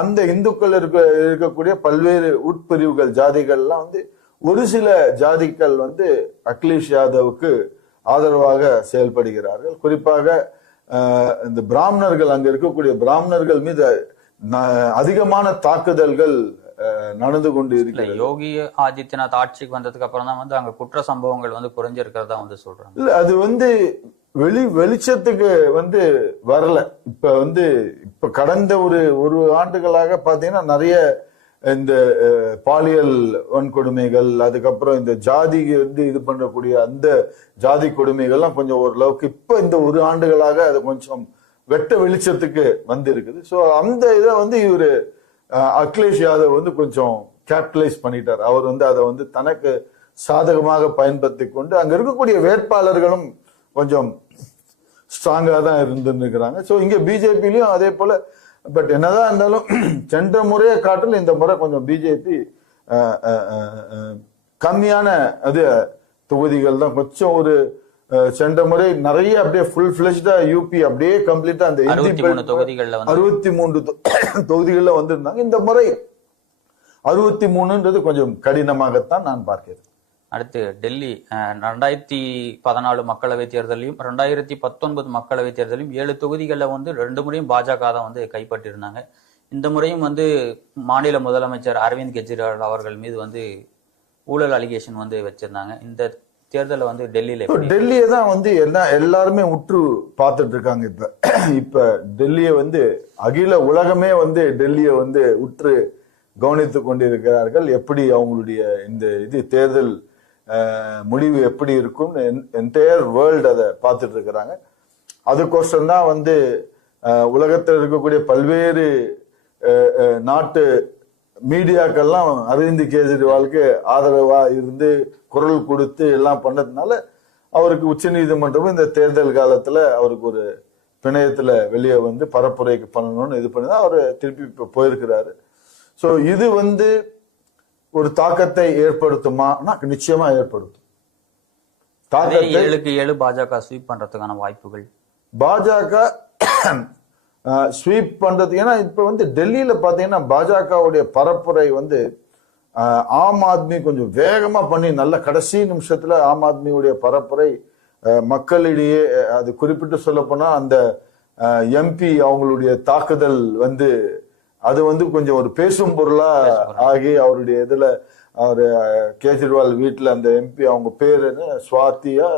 அந்த இந்துக்கள் இருக்கக்கூடிய பல்வேறு உட்பிரிவுகள் ஜாதிகள்லாம் வந்து ஒரு சில ஜாதிகள் வந்து அகிலேஷ் யாதவுக்கு ஆதரவாக செயல்படுகிறார்கள். குறிப்பாக இந்த பிராமணர்கள், அங்க இருக்கக்கூடிய பிராமணர்கள் மீது அதிகமான தாக்குதல்கள் நடந்து கொண்டு இருக்கிறது. யோகி ஆதித்யநாத் ஆட்சிக்கு வந்ததுக்கு அப்புறம் தான் வந்து அங்க குற்ற சம்பவங்கள் வந்து குறைஞ்சிருக்கிறதா வந்து சொல்றாங்க. இல்ல, அது வந்து வெளிச்சத்துக்கு வந்து வரல. இப்ப கடந்த ஒரு ஆண்டுகளாக பாத்தீங்கன்னா நிறைய இந்த பாலியல் வன்கொடுமைகள், அதுக்கப்புறம் இந்த ஜாதிக்கு வந்து இது பண்ணக்கூடிய அந்த ஜாதி கொடுமைகள்லாம் கொஞ்சம் ஓரளவுக்கு இப்ப இந்த ஒரு ஆண்டுகளாக அது கொஞ்சம் வெட்ட வெளிச்சத்துக்கு வந்து இருக்குது. ஸோ அந்த இதை வந்து இவரு அகிலேஷ் யாதவ் வந்து கொஞ்சம் கேபிட்டலைஸ் பண்ணிட்டார். அவர் வந்து அதை வந்து தனக்கு சாதகமாக பயன்படுத்தி கொண்டு அங்க இருக்கக்கூடிய வேட்பாளர்களும் கொஞ்சம் ஸ்ட்ராங்கா தான் இருந்துருக்கிறாங்க. ஸோ இங்க பிஜேபிலையும் அதே போல. பட் என்னதான் இருந்தாலும் சென்ற முறையை காட்டில் இந்த முறை கொஞ்சம் பிஜேபி கம்மியான அது தொகுதிகள் தான். கொஞ்சம் ஒரு சென்ற முறை நிறைய அப்படியே ஃபுல் ஃபிளெஜ்டா யூபி அப்படியே கம்ப்ளீட்டா அந்த 63 தொகுதிகள்ல வந்திருந்தாங்க. இந்த முறை 63ன்றது கொஞ்சம் கடினமாகத்தான் நான் பார்க்கிறேன். அடுத்து டெல்லி 2014 மக்களவை தேர்தலையும் 2019 மக்களவை தேர்தலையும் 7 தொகுதிகளில் வந்து 2 முறையும் பாஜக தான் வந்து கைப்பற்றியிருந்தாங்க. இந்த முறையும் வந்து மாநில முதலமைச்சர் அரவிந்த் கெஜ்ரிவால் அவர்கள் மீது வந்து ஊழல் அலிகேஷன் வந்து வச்சிருந்தாங்க. இந்த தேர்தலில் வந்து டெல்லியை தான் வந்து எல்லாருமே உற்று பார்த்துட்டு இருக்காங்க. இப்ப டெல்லியை வந்து அகில உலகமே வந்து டெல்லியை வந்து உற்று கவனித்து கொண்டிருக்கிறார்கள். எப்படி அவங்களுடைய இந்த தேர்தல் முடிவு எப்படி இருக்கும், என்டையர் வேர்ல்டு அதை பார்த்துட்டு இருக்கிறாங்க. அதுக்கோசரம் தான் வந்து உலகத்தில் இருக்கக்கூடிய பல்வேறு நாட்டு மீடியாக்கள்லாம் அரவிந்த் கெஜ்ரிவாலுக்கு ஆதரவா இருந்து குரல் கொடுத்து எல்லாம் பண்ணதுனால அவருக்கு உச்ச நீதிமன்றமும் இந்த தேர்தல் காலத்துல அவருக்கு ஒரு பிணையத்துல வெளியே வந்து பரப்புரைக்கு பண்ணணும்னு இது பண்ணி தான் அவர் திருப்பி போயிருக்கிறாரு. ஸோ இது வந்து ஒரு தாக்கத்தை ஏற்படுத்துமா? நிச்சயமா ஏற்படுத்தும். 7க்கு 7 பாஜக ஸ்வீப் பண்றதுக்கான வாய்ப்புகள். பாஜக ஸ்வீப் பண்றது. ஏன்னா இப்ப வந்து டெல்லியில பாத்தீங்கன்னா பாஜகவுடைய பரப்புரை வந்து ஆம் ஆத்மி கொஞ்சம் வேகமா பண்ணி நல்ல கடைசி நிமிஷத்துல ஆம் ஆத்மியுடைய பரப்புரை மக்களிடையே, அது குறிப்பிட்டு சொல்ல போனா அந்த எம்பி அவங்களுடைய தாக்குதல் வந்து அது வந்து கொஞ்சம் ஒரு பேசும் பொருளா ஆகி அவருடைய இதுல அவரு கெஜ்ரிவால் வீட்டுல அந்த எம்பி அவங்க பேர் என்ன சுவாத்தியா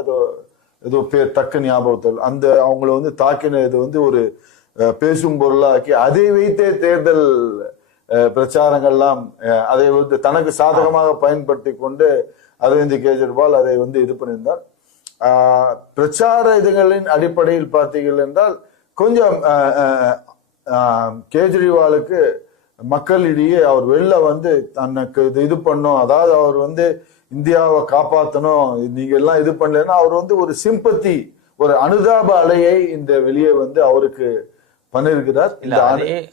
ஏதோ பேர் டக்கு ஞாபகத்தில் அந்த அவங்கள வந்து தாக்கின இது வந்து ஒரு பேசும் பொருளாக்கி அதை வைத்தே தேர்தல் பிரச்சாரங்கள்லாம் அதை வந்து தனக்கு சாதகமாக பயன்படுத்தி கொண்டு அரவிந்த் கெஜ்ரிவால் அதை வந்து இது பண்ணியிருந்தார். பிரச்சார இதுகளின் அடிப்படையில் பார்த்தீர்கள் என்றால் கொஞ்சம் கெஜ்ரிவாலுக்கு மக்களிடையே அவர் வெளில வந்து தனக்கு இது பண்ணும், அதாவது அவர் வந்து இந்தியாவை காப்பாற்றணும், நீங்க எல்லாம் இது பண்ணலன்னா அவர் வந்து ஒரு சிம்பத்தி, ஒரு அனுதாப அலையை இந்த வெளியே வந்து அவருக்கு பண்ணிருக்கிறார்.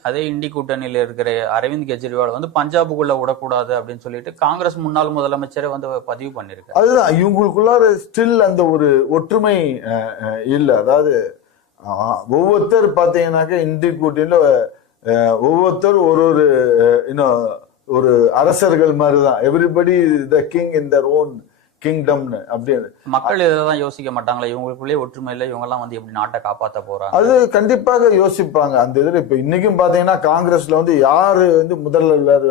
அதே இண்டி கூட்டணியில இருக்கிற அரவிந்த் கெஜ்ரிவால் வந்து பஞ்சாபுக்குள்ள விடக்கூடாது அப்படின்னு சொல்லிட்டு காங்கிரஸ் முன்னாள் முதலமைச்சரை வந்து பதிவு பண்ணிருக்காரு. அதுதான் இவங்களுக்குள்ளார ஸ்டில் அந்த ஒரு ஒற்றுமை இல்லை. அதாவது ஒவ்வொருத்தர் பாத்தீங்கன்னாக்க இண்டி கூட்டணியில ஒவ்வொருத்தர் ஒரு இன்னும் ஒரு அரசர்கள் மாதிரிதான். Everybody the king in their own கிங்டம்னு அப்படின்னு மக்கள் இதெல்லாம் யோசிக்க மாட்டாங்களா? இவங்களுக்குள்ளே ஒற்றுமை இல்லை, இவங்க எல்லாம் வந்து எப்படி நாட்டை காப்பாற்ற போறாங்க? அது கண்டிப்பாக யோசிப்பாங்க. அந்த இதுல இப்ப இன்னைக்கும் பாத்தீங்கன்னா காங்கிரஸ்ல வந்து யாரு வந்து முதல்வர்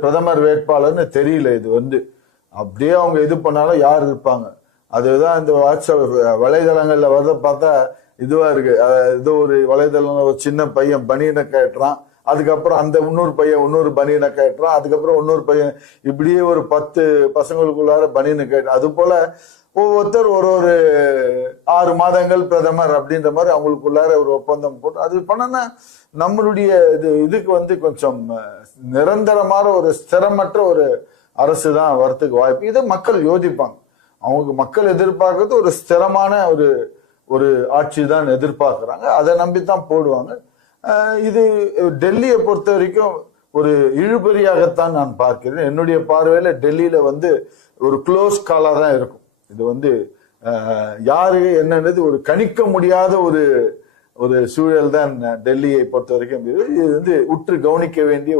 பிரதமர் வேட்பாளர்னு தெரியல. இது வந்து அப்படியே அவங்க இது பண்ணாலும் யார் இருப்பாங்க. அதுதான் இந்த வாட்ஸ்அப் வலைதளங்கள்ல வரத பார்த்தா இதுவா இருக்கு. ஏதோ ஒரு வலைதளம் ஒரு சின்ன பையன் பனியனை கட்டுறான், அதுக்கப்புறம் அந்த இன்னொரு பையன் இன்னொரு பனியனை கேட்டுறான், அதுக்கப்புறம் இன்னொரு பையன், இப்படியே ஒரு 10 பசங்களுக்குள்ளார பனியனை கேட்டு, அது போல ஒவ்வொருத்தர் ஒரு 6 மாதங்கள் பிரதமர் அப்படின்ற மாதிரி அவங்களுக்குள்ளார ஒரு ஒப்பந்தம் போட்டு அது பண்ணனா நம்மளுடைய இதுக்கு வந்து கொஞ்சம் நிரந்தரமான ஒரு ஸ்திரமற்ற ஒரு அரசு தான் வரத்துக்கு வாய்ப்பு. இதை மக்கள் யோசிப்பாங்க. அவங்க மக்கள் எதிர்பார்க்கறது ஒரு ஸ்திரமான ஒரு ஆட்சி தான் எதிர்பார்க்கிறாங்க. அதை நம்பித்தான் போடுவாங்க. இது டெல்லியை பொறுத்த வரைக்கும் ஒரு இழுபறியாகத்தான் நான் பார்க்கிறேன். என்னுடைய பார்வையில டெல்லியில வந்து ஒரு க்ளோஸ் காலா தான் இருக்கும். இது வந்து யாரு என்னன்றது ஒரு கணிக்க முடியாத ஒரு சூழல் தான் டெல்லியை பொறுத்த வரைக்கும். இது வந்து உற்று கவனிக்க வேண்டிய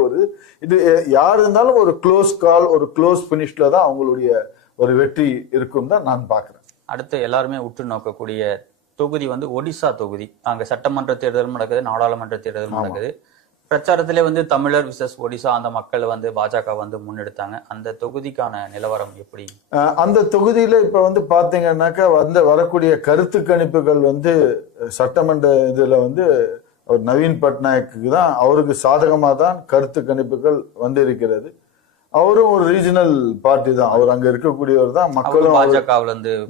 இது யார் இருந்தாலும் ஒரு க்ளோஸ் கால், ஒரு க்ளோஸ் பினிஷ்ல தான் அவங்களுடைய ஒரு வெற்றி இருக்கும் தான் நான் பாக்குறேன். அடுத்து எல்லாருமே உற்று நோக்கக்கூடிய தொகுதி வந்து ஒடிசா தொகுதி. அங்க சட்டமன்ற தேர்தலும் நடக்குது, நாடாளுமன்ற தேர்தலும் நடக்குது. பிரச்சாரத்திலே வந்து தமிழர் விசஸ் ஒடிசா அந்த மக்கள் வந்து பாஜக வந்து முன்னெடுத்தாங்க. அந்த தொகுதிக்கான நிலவரம் எப்படி? அந்த தொகுதியில இப்ப வந்து பாத்தீங்கன்னாக்கா வரக்கூடிய கருத்து கணிப்புகள் வந்து சட்டமன்ற இதுல வந்து நவீன் பட்நாயக்கு தான், அவருக்கு சாதகமா தான் கருத்து கணிப்புகள் வந்து இருக்கிறது. அவரும் ஒரு ரீஜனல் பார்ட்டி தான், அவர் அங்க இருக்கக்கூடியவர் தான்.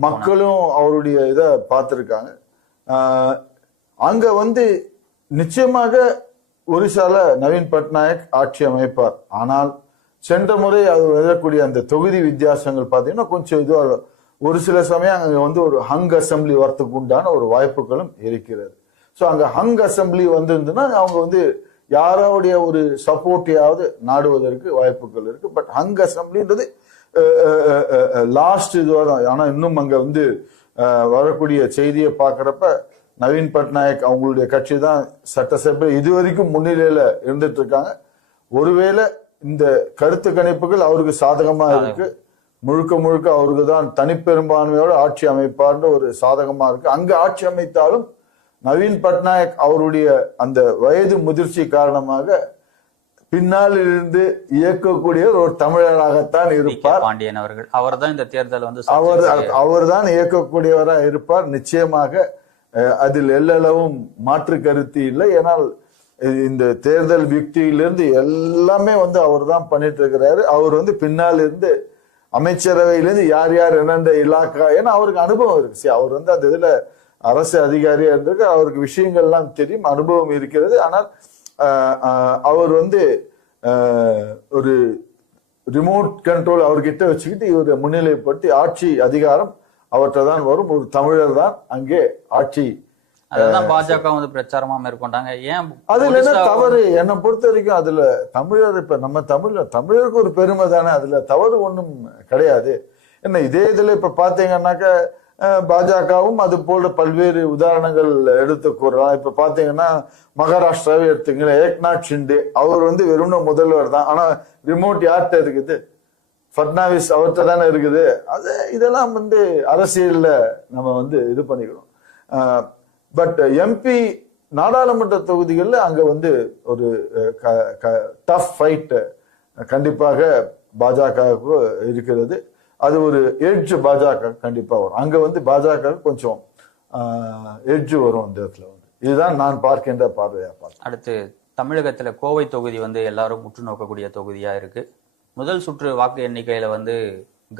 மக்களும் அவருடைய இதை பார்த்திருக்காங்க. அங்க வந்து நிச்சயமாக ஒரிசால நவீன் பட்நாயக் ஆட்சி அமைப்பார். ஆனால் சென்ற முறை அது எழுதக்கூடிய அந்த தொகுதி வித்தியாசங்கள் பார்த்தீங்கன்னா கொஞ்சம் இதுவாக ஒரு சில சமயம் அங்க வந்து ஒரு ஹங் அசம்பிளி வரத்துக்கு உண்டான ஒரு வாய்ப்புகளும் இருக்கிறது. ஸோ அங்க ஹங் அசம்பிளி வந்திருந்ததுன்னா அவங்க வந்து யாரோடைய ஒரு சப்போர்ட்டையாவது நாடுவதற்கு வாய்ப்புகள் இருக்கு. பட் ஹங் அசம்பிளின்றது லாஸ்ட் இதுவாக தான். ஆனா இன்னும் அங்க வந்து வரக்கூடிய செய்தியை பார்க்கறப்ப நவீன் பட்நாயக் அவங்களுடைய கட்சி தான் சட்டசபை இதுவரைக்கும் முன்னிலையில இருந்துட்டு இருக்காங்க. ஒருவேளை இந்த கருத்து கணிப்புகள் அவருக்கு சாதகமா இருக்கு, முழுக்க முழுக்க அவருக்கு தான் தனிப்பெரும்பான்மையோட ஆட்சி அமைப்பார்ன்ற ஒரு சாதகமா இருக்கு. அங்க ஆட்சி அமைத்தாலும் நவீன் பட்நாயக் அவருடைய அந்த வயது முதிர்ச்சி காரணமாக பின்னால் இருந்து இயக்கக்கூடிய ஒரு தமிழராகத்தான் இருப்பார். பாண்டியன் அவர்கள் அவர் தான் இந்த தேர்தல் வந்து அவர் தான் இயக்கக்கூடியவராக இருப்பார். நிச்சயமாக அதில் எல்லளவும் மாற்று கருத்து இல்லை. ஏன்னால் இந்த தேர்தல் யுக்தியிலிருந்து எல்லாமே வந்து அவர் தான் பண்ணிட்டு இருக்கிறாரு. அவர் வந்து பின்னால் இருந்து அமைச்சரவையிலிருந்து யார் யார் என்னென்ன இலாக்கா, ஏன்னா அவருக்கு அனுபவம் இருக்கு. அவர் வந்து அந்த இதுல அரசு அதிகாரியா இருந்திருக்கு, அவருக்கு விஷயங்கள்லாம் தெரியும், அனுபவம் இருக்கிறது. ஆனால் அவர் வந்து ஒரு ரிமோட் கண்ட்ரோல் அவர்கிட்ட வச்சுக்கிட்டு இவரை முன்னிலைப்படுத்தி ஆட்சி அதிகாரம் அவற்றை தான் வரும். ஒரு தமிழர் தான் அங்கே ஆட்சி. அதான் பாஜக வந்து பிரச்சாரமா மேற்கொண்டாங்க. ஏன் அதுல என்ன தவறு? என்னை பொறுத்த வரைக்கும் அதுல தமிழர், இப்ப நம்ம தமிழருக்கு ஒரு பெருமை தானே, அதுல தவறு ஒண்ணும் கிடையாது. என்ன இதே இதுல இப்ப பாத்தீங்கன்னாக்க பாஜகவும் அது போல பல்வேறு உதாரணங்கள் எடுத்து கூறலாம். இப்ப பாத்தீங்கன்னா மகாராஷ்டிராவை எடுத்துங்களேன், ஏக்நாத் ஷிண்டே அவர் வந்து வெறும் முதல்வர் தான். ஆனா ரிமோட் யார்கிட்ட இருக்குது? பட்னாவிஸ் அவர்கிட்ட தானே இருக்குது. அது இதெல்லாம் வந்து அரசியல்ல நம்ம வந்து இது பண்ணிக்கணும். பட் எம்பி நாடாளுமன்ற தொகுதிகளில் அங்க வந்து ஒரு டஃப் ஃபைட் கண்டிப்பாக பாஜகவுக்கு இருக்கிறது. அது ஒரு எட்ஜ் பாஜக கண்டிப்பா வரும். அங்க வந்து பாஜக கொஞ்சம் எட்ஜ் வரும் அந்த இடத்துல வந்து. இதுதான் நான் பார்க்கின்ற பார்வையா பார்க்கிறேன். அடுத்து தமிழகத்துல கோவை தொகுதி வந்து எல்லாரும் உற்று நோக்கக்கூடிய தொகுதியா இருக்கு. முதல் சுற்று வாக்கு எண்ணிக்கையில வந்து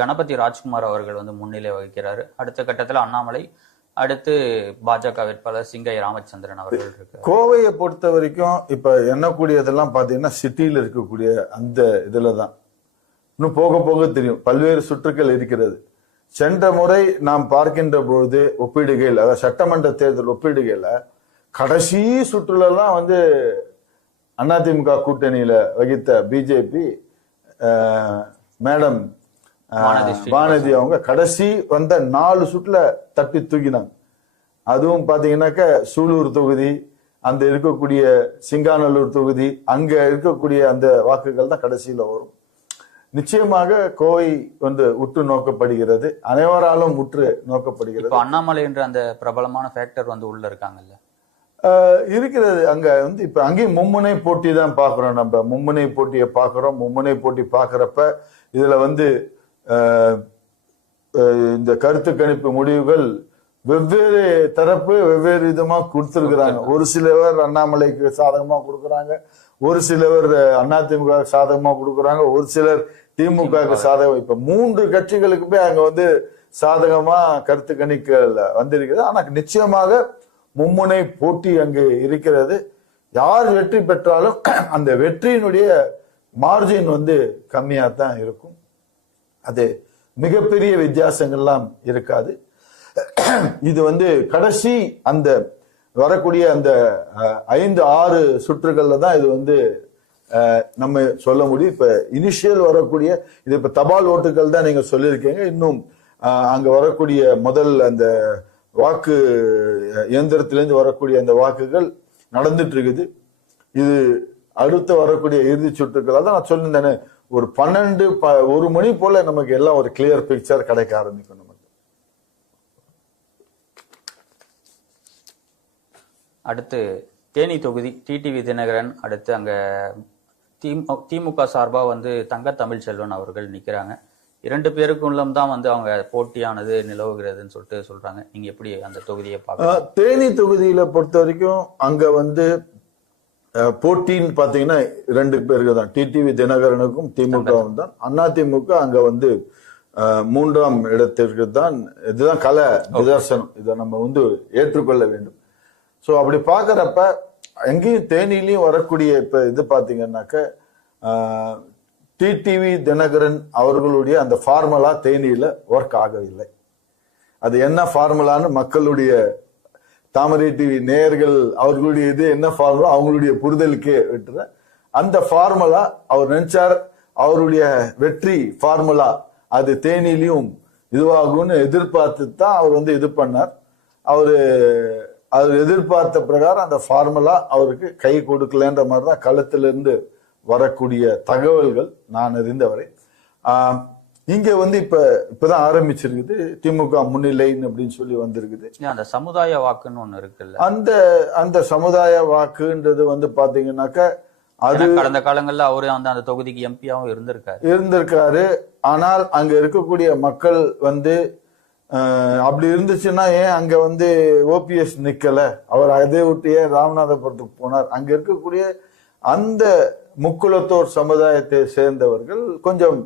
கணபதி ராஜ்குமார் அவர்கள் வந்து முன்னிலை வகிக்கிறாரு. அடுத்த கட்டத்துல அண்ணாமலை, அடுத்து பாஜக வேட்பாளர் சிங்கை ராமச்சந்திரன் அவர்கள் இருக்கு. கோவையை பொறுத்த வரைக்கும் இப்ப எண்ணக்கூடியதெல்லாம் பாத்தீங்கன்னா சிட்டியில இருக்கக்கூடிய அந்த இதுலதான் இன்னும் போக போக தெரியும். பல்வேறு சுற்றுக்கள் இருக்கிறது. சென்ற முறை நாம் பார்க்கின்ற பொழுது ஒப்பீடுகையில், அதாவது சட்டமன்ற தேர்தல் ஒப்பீடுகையில கடைசி சுற்றுலாம் வந்து அதிமுக கூட்டணியில வகித்த பிஜேபி மேடம் வானதி அவங்க கடைசி வந்த 4 சுற்றுல தட்டி தூக்கினாங்க. அதுவும் பாத்தீங்கன்னாக்க சூலூர் தொகுதி, அந்த இருக்கக்கூடிய சிங்காநல்லூர் தொகுதி, அங்க இருக்கக்கூடிய அந்த வாக்குகள் தான் கடைசியில வரும். நிச்சயமாக கோவை வந்து உற்று நோக்கப்படுகிறது, அனைவராலும் உற்று நோக்கப்படுகிறது. அண்ணாமலை என்ற அந்த பிரபலமான ஃபேக்டர் வந்து உள்ள இருக்காங்கல்ல, இருக்கிறது. அங்க வந்து இப்ப அங்கேயும் மும்முனை போட்டி தான் பாக்குறோம். நம்ம மும்முனை போட்டியை பாக்குறோம். மும்முனை போட்டி பாக்குறப்ப இதுல வந்து இந்த கருத்து கணிப்பு முடிவுகள் வெவ்வேறு தரப்பு வெவ்வேறு விதமா கொடுத்திருக்கிறாங்க. ஒரு சிலவர் அண்ணாமலைக்கு சாதகமா கொடுக்குறாங்க, ஒரு சிலர் அதிமுக சாதகமா கொடுக்குறாங்க, ஒரு சிலர் திமுக சாதகம். இப்ப 3 கட்சிகளுக்குமே அங்க வந்து சாதகமா கருத்து கணிக்கல் வந்திருக்கிறது. ஆனா நிச்சயமாக மும்முனை போட்டி அங்கு இருக்கிறது. யார் வெற்றி பெற்றாலும் அந்த வெற்றியினுடைய மார்ஜின் வந்து கம்மியா தான் இருக்கும். அது மிகப்பெரிய வித்தியாசங்கள்லாம் இருக்காது. இது வந்து கடைசி அந்த வரக்கூடிய அந்த 5-6 சுற்றுகள்ல தான் இது வந்து நம்ம சொல்ல முடியும். இப்ப இனிஷியல் வரக்கூடிய இது இப்ப தபால் ஓட்டுகள் தான் நீங்க சொல்லியிருக்கீங்க. இன்னும் அங்க வரக்கூடிய முதல் அந்த வாக்கு இயந்திரத்திலிருந்து வரக்கூடிய அந்த வாக்குகள் நடந்துட்டு இருக்குது. இது அடுத்து வரக்கூடிய இறுதி சுற்றுக்கள் தான் நான் சொல்லியிருந்தேனே, ஒரு 1 மணி போல நமக்கு எல்லாம் ஒரு கிளியர் பிக்சர் கிடைக்க ஆரம்பிக்கும். நமக்கு அடுத்து தேனி தொகுதி டிடிவி தினகரன், அடுத்து அங்க திமுக சார்பா வந்து தங்க தமிழ்ச்செல்வன் அவர்கள் நிக்கிறாங்க. 2 பேருக்குள்ளும் தான் வந்து அவங்க போட்டியானது நிலவுகிறதுன்னு சொல்லிட்டு சொல்றாங்க. நீங்க எப்படி அந்த தொகுதியை பார்க்க? தேனி தொகுதியில பொறுத்த வரைக்கும் அங்க வந்து போட்டின்னு பாத்தீங்கன்னா 2 பேருக்கு தான், டிடிவி தினகரனுக்கும் திமுகவும் தான். அதிமுக அங்க வந்து 3ஆம் இடத்திற்கு தான். இதுதான் கல நிதர்சனம், இதை நம்ம வந்து ஏற்றுக்கொள்ள வேண்டும். சோ அப்படி பாக்குறப்ப எங்கேயும் தேனிலையும் வரக்கூடிய இப்ப இது பாத்தீங்கன்னாக்க டிடிவி தினகரன் அவர்களுடைய அந்த ஃபார்முலா தேனியில ஒர்க் ஆகவில்லை. அது என்ன ஃபார்முலான்னு மக்களுடைய தாமரை டிவி நேயர்கள் அவர்களுடைய இது என்ன ஃபார்முலா அவங்களுடைய புரிதலுக்கே விட்டுற அந்த ஃபார்முலா அவர் நினைச்சார். அவருடைய வெற்றி ஃபார்முலா அது தேனிலையும் இதுவாகும்னு எதிர்பார்த்து தான் அவர் வந்து இது பண்ணார். அவர் எதிர்பார்த்த பிரகாரம் அந்த ஃபார்முலா அவருக்கு கை கொடுக்கலன்ற மாதிரிதான் களத்திலிருந்து வரக்கூடிய தகவல்கள் நான் அறிந்தவரை. இங்க வந்து இப்பதான் ஆரம்பிச்சிருக்குது திமுக முன்னிலைன்னு அப்படின்னு சொல்லி வந்திருக்குது. அந்த சமுதாய வாக்குன்னு ஒண்ணு இருக்குல்ல, அந்த சமுதாய வாக்குன்றது வந்து பாத்தீங்கன்னாக்க அது கடந்த காலங்கள்ல அவரு அந்த தொகுதிக்கு எம்பியாவும் இருந்திருக்காரு. ஆனால் அங்க இருக்கக்கூடிய மக்கள் வந்து அப்படி இருந்துச்சுன்னா ஏன் அங்க வந்து ஓபிஎஸ் நிக்கல, அவர் அதை விட்டு ஏன் ராமநாதபுரத்துக்கு போனார்? அங்க இருக்கக்கூடிய அந்த முக்குளத்தோர் சமுதாயத்தை சேர்ந்தவர்கள் கொஞ்சம்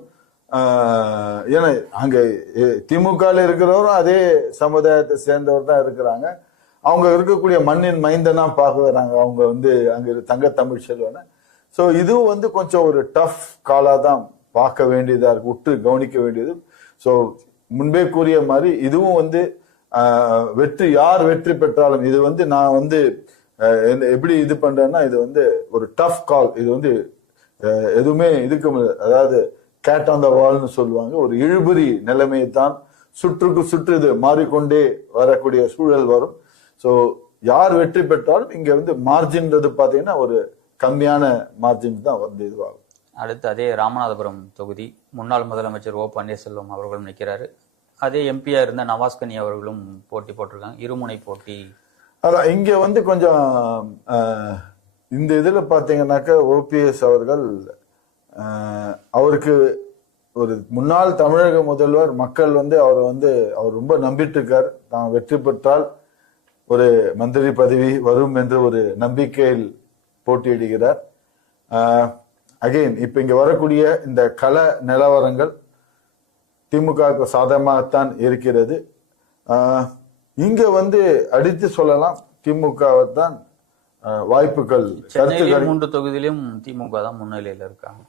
ஏன்னா அங்க திமுக இருக்கிறவரும் அதே சமுதாயத்தை சேர்ந்தவர் தான் இருக்கிறாங்க. அவங்க இருக்கக்கூடிய மண்ணின் மைந்தனா பார்க்க வராங்க அவங்க வந்து அங்க தங்க தமிழ் செல்வன. சோ இதுவும் வந்து கொஞ்சம் ஒரு டஃப் காலா தான் பார்க்க வேண்டியதா இருக்கு, உற்று கவனிக்க வேண்டியது. சோ முன்பே கூறிய மாதிரி இதுவும் வந்து யார் வெற்றி பெற்றாலும் இது வந்து நான் வந்து எப்படி இது பண்றேன்னா இது வந்து ஒரு டஃப் கால். இது வந்து எதுவுமே இதுக்கு அதாவது கேட் ஆன் த வால்னு சொல்லுவாங்க, ஒரு இழுபறி நிலைமையை தான் சுற்றுக்கு சுற்று இது மாறிக்கொண்டே வரக்கூடிய சூழல் வரும். சோ யார் வெற்றி பெற்றாலும் இங்க வந்து மார்ஜின்றது பாத்தீங்கன்னா ஒரு கம்மியான மார்ஜின் தான் வந்து இதுவாகும். அடுத்து அதே ராமநாதபுரம் தொகுதி முன்னாள் முதலமைச்சர் ஓ பன்னீர்செல்வம் அவர்களும் நிற்கிறாரு. அதே எம்பியா இருந்த நவாஸ்கனி அவர்களும் போட்டி போட்டிருக்காங்க, இருமுனை போட்டி. அதான் இங்க வந்து கொஞ்சம் இந்த இதுல பாத்தீங்கன்னாக்க ஓபிஎஸ் அவர்கள் அவருக்கு ஒரு முன்னாள் தமிழக முதல்வர், மக்கள் வந்து அவர் ரொம்ப நம்பிட்டு இருக்கார். தான் வெற்றி பெற்றால் ஒரு மந்திரி பதவி வரும் என்று ஒரு நம்பிக்கையில் போட்டியிடுகிறார். அகைன் இப்ப இங்க வரக்கூடிய இந்த கள நிலவரங்கள் திமுக சாதகமாகத்தான் இருக்கிறது. இங்க வந்து அடித்து சொல்லலாம் திமுகவை தான் வாய்ப்புகள். 3 தொகுதியிலும் திமுக தான் முன்னிலையில இருக்காங்க.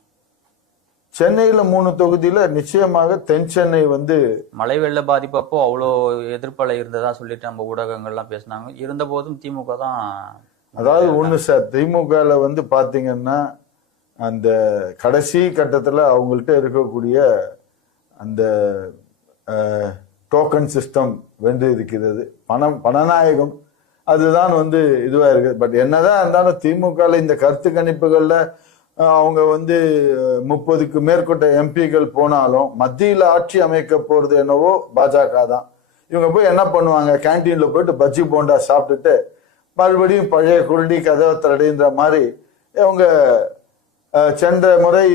சென்னையில 3 தொகுதியில நிச்சயமாக தென் சென்னை வந்து மழை வெள்ள பாதிப்பு அப்போ அவ்வளோ எதிர்ப்பலை இருந்ததா சொல்லிட்டு நம்ம ஊடகங்கள்லாம் பேசினாங்க. இருந்த போதும் திமுக தான். அதாவது ஒண்ணு சார், திமுகல வந்து பாத்தீங்கன்னா அந்த கடைசி கட்டத்துல அவங்கள்ட்ட இருக்கக்கூடிய அந்த டோக்கன் சிஸ்டம் வென்று இருக்கிறது, பணநாயகம் அதுதான் வந்து இதுவா இருக்கு. பட் என்னதான் இருந்தாலும் திமுகல இந்த கருத்து கணிப்புகள்ல அவங்க வந்து 30க்கு மேற்பட்ட எம்பிகள் போனாலும் மத்தியில ஆட்சி அமைக்க போறது என்னவோ பாஜக தான். இவங்க போய் என்ன பண்ணுவாங்க, கேன்டீன்ல போயிட்டு பஜ்ஜி போண்டா சாப்பிட்டுட்டு மறுபடியும் பழைய குருடி கதவை தடைன்ற மாதிரி இவங்க சென்ற முறை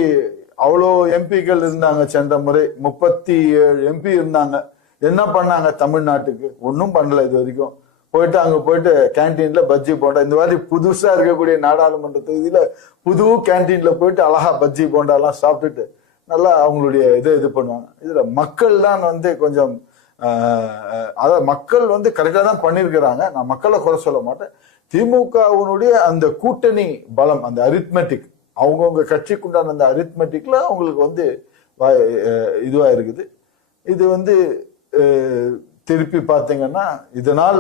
அவ்வளோ எம்பிக்கள் இருந்தாங்க. சென்ற முறை 37 எம்பி இருந்தாங்க. என்ன பண்ணாங்க தமிழ்நாட்டுக்கு? ஒன்னும் பண்ணல. இது வரைக்கும் போயிட்டு அங்க போயிட்டு கேன்டீன்ல பஜ்ஜி போண்டா, இந்த மாதிரி புதுசா இருக்கக்கூடிய நாடாளுமன்ற தொகுதியில புது கேன்டீன்ல போயிட்டு அழகா பஜ்ஜி போண்டா எல்லாம் சாப்பிட்டுட்டு நல்லா அவங்களுடைய இது பண்ணுவாங்க. இதுல மக்கள் தான் வந்து கொஞ்சம் அதாவது மக்கள் வந்து கரெக்டா தான் பண்ணிருக்கிறாங்க. நான் மக்களை குறை சொல்ல மாட்டேன். திமுகவினுடைய அந்த கூட்டணி பலம், அந்த அரித்மெட்டிக், அவங்கவுங்க கட்சிக்குண்டான அந்த அரித்மெட்டிக்ல அவங்களுக்கு வந்து இதுவா இருக்குது. இது வந்து திருப்பி பார்த்தீங்கன்னா இதனால்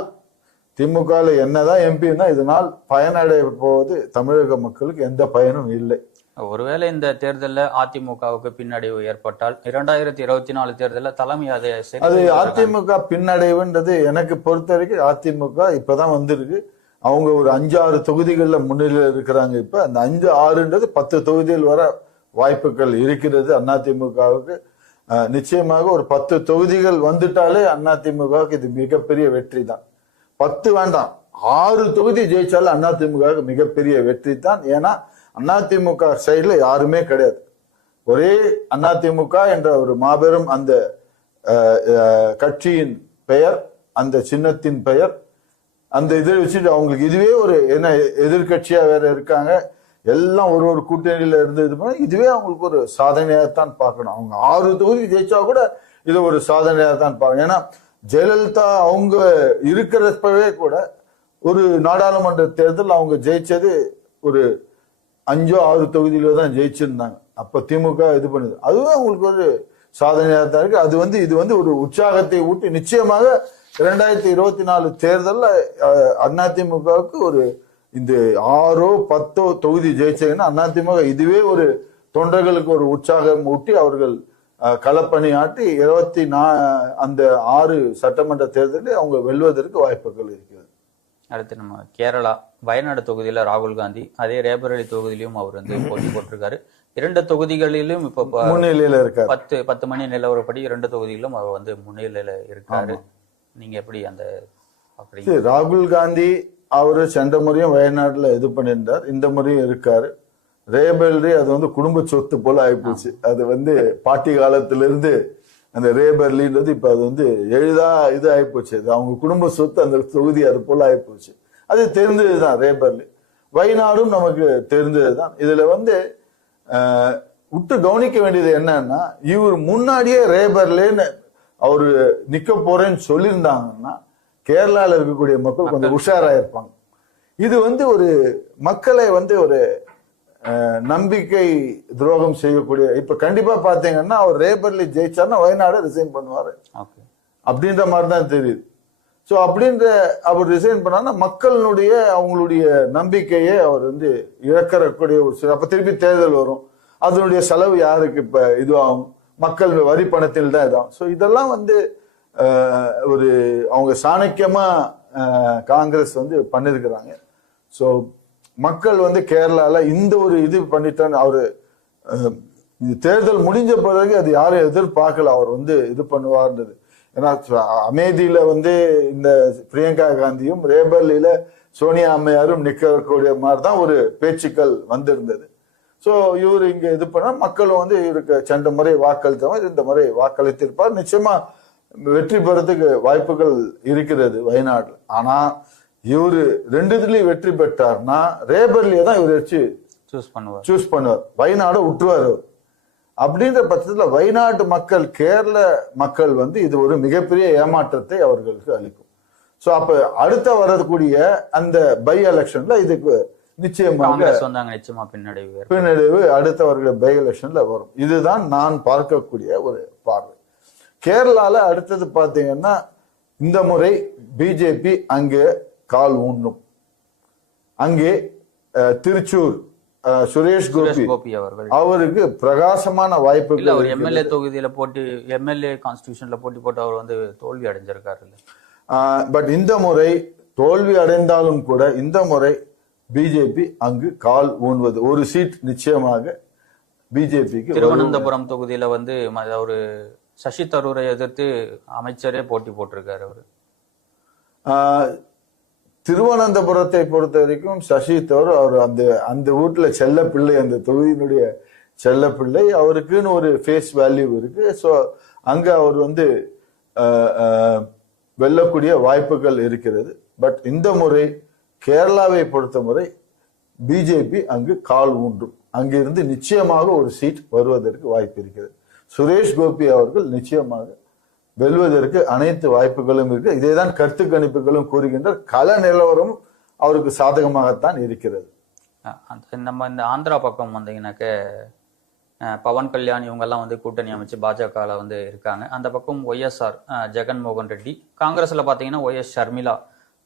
திமுக என்னதான் எம்பின்னா இதனால் பயனடைய போவது தமிழக மக்களுக்கு எந்த பயனும் இல்லை. ஒருவேளை இந்த தேர்தலில் அதிமுகவுக்கு பின்னடைவு ஏற்பட்டால் 2024 தேர்தலில் தலைமை அது அதிமுக பின்னடைவுன்றது எனக்கு பொறுத்த வரைக்கும் அதிமுக இப்பதான் வந்திருக்கு. அவங்க ஒரு 5-6 தொகுதிகள்ல முன்னிலையில் இருக்கிறாங்க. இப்ப அந்த 5-6ன்றது 10 தொகுதிகள் வர வாய்ப்புகள் இருக்கிறது அதிமுகவுக்கு. நிச்சயமாக ஒரு 10 தொகுதிகள் வந்துட்டாலே அதிமுகவுக்கு இது மிகப்பெரிய வெற்றி தான். 10 வேண்டாம், 6 தொகுதி ஜெயிச்சாலும் அதிமுகவுக்கு மிகப்பெரிய வெற்றி தான். ஏன்னா அதிமுக சைடுல யாருமே கிடையாது. ஒரே அதிமுக என்ற ஒரு மாபெரும் அந்த கட்சியின் பெயர், அந்த சின்னத்தின் பெயர், அந்த இதை வச்சுட்டு அவங்களுக்கு இதுவே ஒரு என்ன எதிர்கட்சியா வேற இருக்காங்க, எல்லாம் ஒரு கூட்டணியில இருந்து இது பண்ண இதுவே அவங்களுக்கு ஒரு சாதனையாகத்தான் பார்க்கணும். அவங்க 6 தொகுதி ஜெயிச்சா கூட இது ஒரு சாதனையாக தான் பார்க்கணும். ஏன்னா ஜெயலலிதா அவங்க இருக்கிறப்பவே கூட ஒரு நாடாளுமன்ற தேர்தல் அவங்க ஜெயிச்சது ஒரு 5-6 தொகுதியில தான் ஜெயிச்சிருந்தாங்க. அப்ப திமுக இது பண்ணுது, அதுவும் அவங்களுக்கு ஒரு சாதனையாக தான் இருக்கு. இது வந்து ஒரு உற்சாகத்தை ஊட்டி நிச்சயமாக 2024 தேர்தல்ல அதிமுகவுக்கு ஒரு இந்த 6-10 தொகுதி ஜெயிச்சாங்கன்னா அதிமுக இதுவே ஒரு தொண்டர்களுக்கு ஒரு உற்சாகம் ஊட்டி அவர்கள் களப்பணி ஆட்டி 6 சட்டமன்ற தேர்தலில் அவங்க வெல்வதற்கு வாய்ப்புகள் இருக்கிறது. அடுத்து நம்ம கேரளா வயநாடு தொகுதியில ராகுல் காந்தி, அதே ரேபரேலி தொகுதியிலும் அவர் வந்து போட்டி போட்டிருக்காரு. 2 தொகுதிகளிலும் இப்ப முன்னிலையில இருக்காரு. 10 மணி நிலவரப்படி 2 தொகுதியிலும் அவர் வந்து முன்னிலையில இருக்காரு. நீங்க எப்படி அந்த ராகுல் காந்தி அவரு சென்ற முறையும் வயநாடுல இது பண்ணியிருந்தார், இந்த முறையும் இருக்காரு. ரேபரேலி அது வந்து குடும்ப சொத்து போல ஆயிப்போச்சு. அது வந்து பாட்டி காலத்திலிருந்து அந்த ரேபரேலின்றது இப்ப அது வந்து எளிதா இது ஆயிப்போச்சு. அது அவங்க குடும்ப சொத்து, அந்த தொகுதி அது போல ஆயிப்போச்சு. அது தெரிந்ததுதான் ரேபரேலி. வயநாடும் நமக்கு தெரிந்ததுதான். இதுல வந்து விட்டு கவனிக்க வேண்டியது என்னன்னா, இவர் முன்னாடியே ரேபரேலின்னு அவரு நிக்க போறேன்னு சொல்லியிருந்தாங்கன்னா கேரளால இருக்கக்கூடிய மக்கள் கொஞ்சம் உஷாரா இருப்பாங்க. இது வந்து ஒரு மக்களை வந்து ஒரு நம்பிக்கை துரோகம் செய்யக்கூடிய, இப்ப கண்டிப்பா பாத்தீங்கன்னா அவர் ரேபரேலி ஜெயிச்சாருன்னா வயநாடு ரிசைன் பண்ணுவாரு அப்படின்ற மாதிரிதான் தெரியுது. சோ அப்படின்ற அவர் ரிசைன் பண்ணா மக்களுடைய அவங்களுடைய நம்பிக்கையை அவர் வந்து இழக்கக்கூடிய ஒரு அப்ப திருப்பி தேர்தல் வரும், அதனுடைய செலவு யாருக்கு இப்ப இதுவாகும், மக்கள் வரி பணத்தில் தான் இதாகும். ஸோ இதெல்லாம் வந்து ஒரு அவங்க சாணக்கியமா காங்கிரஸ் வந்து பண்ணிருக்கிறாங்க. ஸோ மக்கள் வந்து கேரளால இந்த ஒரு இது பண்ணிட்டான்னு அவரு தேர்தல் முடிஞ்ச பிறகு அது யாரும் எதிர்பார்க்கல அவர் வந்து இது பண்ணுவார்ன்றது. ஏன்னா அமேதியில வந்து இந்த பிரியங்கா காந்தியும் ரேபரேலியில சோனியா அம்மையாரும் நிற்கக்கூடிய மாதிரிதான் ஒரு பேச்சுக்கள் வந்திருந்தது. ஸோ இவர் இங்க இது பண்ணா மக்களும் வந்து இவருக்கு சென்ற முறை வாக்களித்தவர் இந்த முறை வாக்களித்திருப்பார். நிச்சயமா வெற்றி பெறதுக்கு வாய்ப்புகள் இருக்கிறது வயநாடுல. ஆனா இவரு 2 வெற்றி பெற்றார்னா ரேபரேலியை தான் இவர் வச்சு சூஸ் பண்ணுவார், வயநாடு விட்டுருவார் அவர். அப்படின்ற பட்சத்துல வயநாட்டு மக்கள், கேரள மக்கள் வந்து இது ஒரு மிகப்பெரிய ஏமாற்றத்தை அவர்களுக்கு அளிக்கும். சோ அப்ப அடுத்த வரக்கூடிய அந்த பை எலெக்ஷன்ல இதுக்கு நிச்சயமாக பின்னடைவு அடுத்த வருகிற பை எலெக்ஷன்ல வரும். இதுதான் நான் பார்க்கக்கூடிய ஒரு பார்வை. கேரளால அடுத்தது பாத்தீங்கன்னா இந்த முறை பிஜேபி அங்கே கால் ஊன்னும். அங்கே திருச்சூர் சுரேஷ் கோபி அவருக்கு பிரகாசமான வாய்ப்புகள். எம்எல்ஏ தொகுதியில போட்டி, எம்எல்ஏ கான்ஸ்டிடியூஷன்ல போட்டி போட்டு அவர் வந்து தோல்வி அடைஞ்சிருக்காரு. பட் இந்த முறை தோல்வி அடைந்தாலும் கூட இந்த முறை பிஜேபி அங்கு கால் ஊன்வது, ஒரு சீட் நிச்சயமாக பிஜேபிக்கு. திருவனந்தபுரம் தொகுதியில வந்து ஒரு சசி தரூரை எதிர்த்து அமைச்சரே போட்டி போட்டிருக்காரு அவரு. திருவனந்தபுரத்தை பொறுத்த வரைக்கும் சசி தரூர் அவர் அந்த வீட்டுல செல்ல பிள்ளை, அந்த தொகுதியினுடைய செல்ல பிள்ளை, அவருக்குன்னு ஒரு ஃபேஸ் வேல்யூ இருக்கு. ஸோ அங்க அவர் வந்து வெல்லக்கூடிய வாய்ப்புகள் இருக்கிறது. பட் இந்த முறை கேரளாவை பொறுத்தவரை பிஜேபி அங்கு கால் ஊன்றும். அங்கிருந்து நிச்சயமாக ஒரு சீட் வருவதற்கு வாய்ப்பு இருக்கிறது. சுரேஷ் கோபி அவர்கள் நிச்சயமாக வெல்வதற்கு அனைத்து வாய்ப்புகளும் இருக்கு. இதேதான் கருத்து கணிப்புகளும் கூறுகின்ற கள நிலவரம் அவருக்கு சாதகமாகத்தான் இருக்கிறது. நம்ம இந்த ஆந்திரா பக்கம் வந்தீங்கன்னாக்க பவன் கல்யாண் இவங்கெல்லாம் வந்து கூட்டணி அமைச்சு பாஜகவில் வந்து இருக்காங்க. அந்த பக்கம் ஒய்எஸ்ஆர் ஜெகன்மோகன் ரெட்டி, காங்கிரஸ்ல பாத்தீங்கன்னா ஒய்எஸ் ஷர்மிளா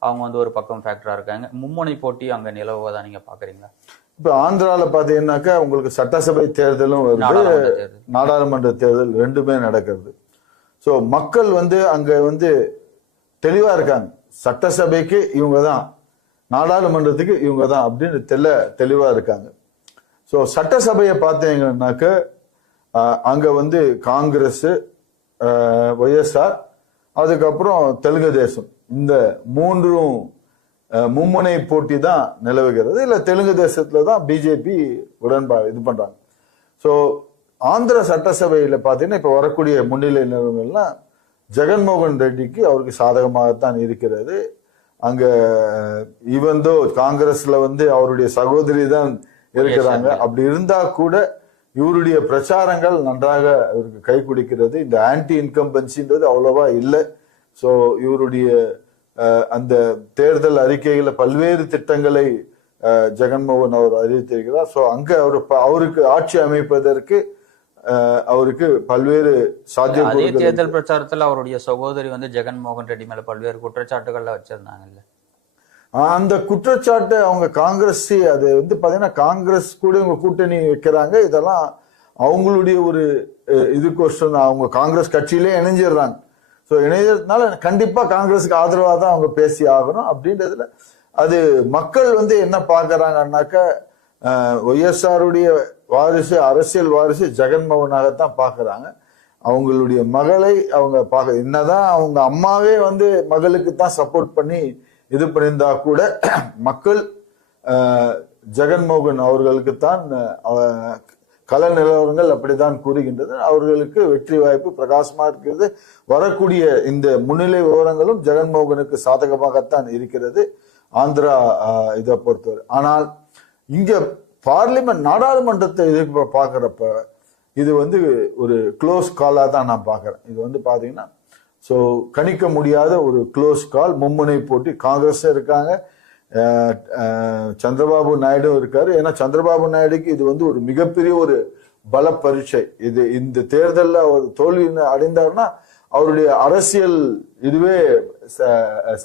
அவங்க வந்து ஒரு பக்கம் ஃபேக்டரா இருக்காங்க. மும்முனை போட்டி அங்க நிலவுவதா நீங்க பாக்குறீங்களா? இப்ப ஆந்திரால பாத்தீங்கன்னாக்கா உங்களுக்கு சட்டசபை தேர்தலும் வருது, நாடாளுமன்ற தேர்தல் ரெண்டுமே நடக்கிறது. சோ மக்கள் வந்து அங்க வந்து தெளிவா இருக்காங்க. சட்டசபைக்கு இவங்க தான், நாடாளுமன்றத்துக்கு இவங்க தான் அப்படின்னு தெளிவா இருக்காங்க. ஸோ சட்டசபையை பார்த்தீங்கன்னாக்க அங்க வந்து காங்கிரஸ், ஒய்எஸ்ஆர், அதுக்கப்புறம் தெலுங்கு தேசம், இந்த மூன்றும் மும்முனை போட்டி தான் நிலவுகிறது. இல்ல தெலுங்கு தேசத்துல தான் பிஜேபி இது பண்றாங்க. ஸோ ஆந்திர சட்டசபையில பாத்தீங்கன்னா இப்ப வரக்கூடிய முன்னிலை நிலவரங்கள்லாம் ஜெகன்மோகன் ரெட்டிக்கு அவருக்கு சாதகமாகத்தான் இருக்கிறது. அங்க ஈவன்தோ காங்கிரஸ்ல வந்து அவருடைய சகோதரி தான் இருக்கிறாங்க. அப்படி இருந்தா கூட இவருடைய பிரச்சாரங்கள் நன்றாக அவருக்கு கை குடிக்கிறது. இந்த ஆன்டி இன்கம்பன்சின்றது அவ்வளவா இல்லை. சோ இவருடைய அந்த தேர்தல் அறிக்கைகளை பல்வேறு திட்டங்களை ஜெகன்மோகன் அவர் அறிவித்திருக்கிறார். சோ அங்க அவருக்கு ஆட்சி அமைப்பதற்கு அவருக்கு பல்வேறு சாத்தியம். அதே தேர்தல் பிரச்சாரத்துல அவருடைய சகோதரி வந்து ஜெகன்மோகன் ரெட்டி மேல பல்வேறு குற்றச்சாட்டுகள்ல வச்சிருந்தாங்கல்ல. அந்த குற்றச்சாட்டு அவங்க காங்கிரஸ், அது வந்து பாத்தீங்கன்னா காங்கிரஸ் கூட இவங்க கூட்டணி வைக்கிறாங்க. இதெல்லாம் அவங்களுடைய ஒரு இதுக்கோசம் அவங்க காங்கிரஸ் கட்சியிலே இணைஞ்சிடுறாங்க. ஸோ இணைஞ்சதுனால கண்டிப்பா காங்கிரஸுக்கு ஆதரவாக தான் அவங்க பேசி ஆகணும் அப்படின்றதுல அது மக்கள் வந்து என்ன பாக்குறாங்கன்னாக்கா ஒய்எஸ்ஆருடைய வாரிசு, அரசியல் வாரிசு ஜெகன்மோகனாகத்தான் பாக்குறாங்க. அவங்களுடைய மகளை அவங்க என்னதான் அவங்க அம்மாவே வந்து மகளுக்கு தான் சப்போர்ட் பண்ணி இது பண்ணியிருந்தா கூட மக்கள் ஜெகன்மோகன் அவர்களுக்கு தான் கள நிலவரங்கள் அப்படித்தான் கூறுகின்றது. அவர்களுக்கு வெற்றி வாய்ப்பு பிரகாசமா இருக்கிறது. வரக்கூடிய இந்த முன்னிலை விவரங்களும் ஜெகன்மோகனுக்கு சாதகமாகத்தான் இருக்கிறது ஆந்திரா இதை பொறுத்தவரை. ஆனால் இங்க பார்லிமெண்ட், நாடாளுமன்றத்தை இது பாக்குறப்ப இது வந்து ஒரு க்ளோஸ் காலா தான் நான் பாக்குறேன். இது வந்து பாத்தீங்கன்னா ஸோ கணிக்க முடியாத ஒரு க்ளோஸ் கால், மும்முனை போட்டி. காங்கிரஸ் இருக்காங்க, சந்திரபாபு நாயுடு இருக்காரு. ஏன்னா சந்திரபாபு நாயுடுக்கு இது வந்து ஒரு மிகப்பெரிய ஒரு பல பரீட்சை. இது இந்த தேர்தலில் அவர் தோல்வி அடைந்தார்னா அவருடைய அரசியல் இதுவே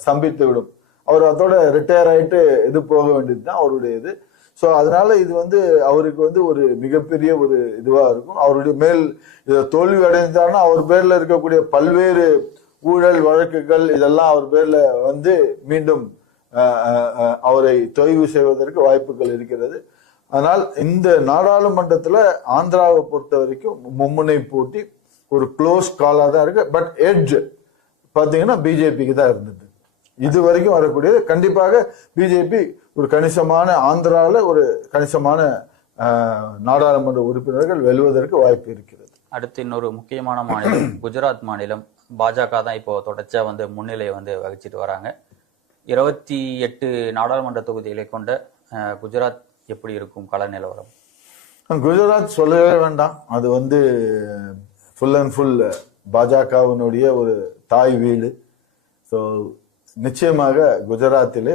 ஸ்தம்பித்து விடும். அவர் அதோட ரிட்டையர் ஆயிட்டு இது போக வேண்டியதுதான் அவருடைய இது. ஸோ அதனால இது வந்து அவருக்கு வந்து ஒரு மிகப்பெரிய ஒரு இதுவா இருக்கும். அவருடைய மேல் இதை தோல்வி அடைந்தார்னா அவர் பேர்ல இருக்கக்கூடிய பல்வேறு ஊழல் வழக்குகள் இதெல்லாம் அவர் பேர்ல வந்து மீண்டும் அவரை தொய்வு செய்வதற்கு வாய்ப்புகள் இருக்கிறது. அதனால் இந்த நாடாளுமன்றத்துல ஆந்திராவை பொறுத்த வரைக்கும் மும்முனை போட்டி ஒரு க்ளோஸ் காலா தான் இருக்கு. பட் எட்ஜ் பாத்தீங்கன்னா பிஜேபிக்கு தான் இருந்தது. இது வரைக்கும் வரக்கூடியது கண்டிப்பாக பிஜேபி ஒரு கணிசமான, ஆந்திரால ஒரு கணிசமான நாடாளுமன்ற உறுப்பினர்கள் வெல்வதற்கு வாய்ப்பு இருக்கிறது. அடுத்து இன்னொரு முக்கியமான மாநிலம் குஜராத் மாநிலம். பாஜக தான் இப்போ தொடர்ச்சியா வந்து முன்னிலையை வந்து வகிச்சிட்டு வராங்க. 28 நாடாளுமன்ற தொகுதிகளை கொண்ட குஜராத் எப்படி இருக்கும் கள நிலவரம்? குஜராத் சொல்லவே வேண்டாம். அது வந்து ஃபுல் அண்ட் ஃபுல் பாஜகவினுடைய ஒரு தாய் வீடு. ஸோ நிச்சயமாக குஜராத்திலே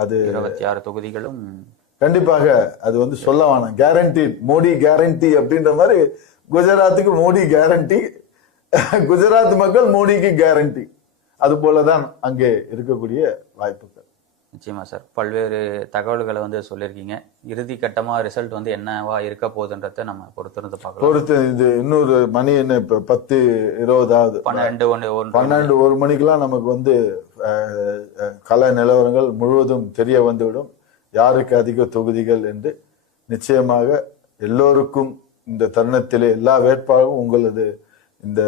அது 26 தொகுதிகளும் கண்டிப்பாக அது வந்து சொல்ல வேணாம், கேரண்டி, மோடி கேரண்டி அப்படின்ற மாதிரி குஜராத்துக்கு மோடி கேரண்டி, குஜராத் மக்கள் மோடிக்கு கேரண்டி. அது போலதான் அங்கே இருக்கக்கூடிய வாய்ப்புகள். நிச்சயமா சார், பல்வேறு தகவல்களை வந்து சொல்லியிருக்கீங்க. இறுதி கட்டமா ரிசல்ட் வந்து என்னவா இருக்க போகுதுன்றத நம்ம பொறுத்திருந்து பார்க்கலாம். இது இன்னொரு மணி என்ன இப்ப 10:20 12 மணிக்கெல்லாம் நமக்கு வந்து கள நிலவரங்கள் முழுவதும் தெரிய வந்துவிடும், யாருக்கு அதிக தொகுதிகள் என்று. நிச்சயமாக எல்லோருக்கும் இந்த தருணத்திலே எல்லா வேட்பாளரும் உங்களது இந்த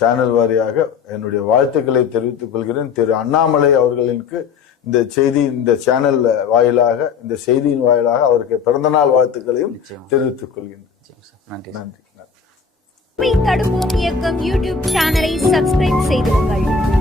சேனல் வாரியாக என்னுடைய வாழ்த்துக்களை தெரிவித்துக் கொள்கிறேன். திரு அண்ணாமலை அவர்களுக்கு இந்த செய்தி, இந்த சேனல் வாயிலாக, இந்த செய்தியின் வாயிலாக அவருக்கு பிறந்தநாள் வாழ்த்துக்களையும் தெரிவித்துக் கொள்கிறேன். நன்றி. நன்றி. தடுப்போம் இயக்கம் யூடியூப் சேனலை சப்ஸ்கிரைப் செய்துள்ளீர்கள்.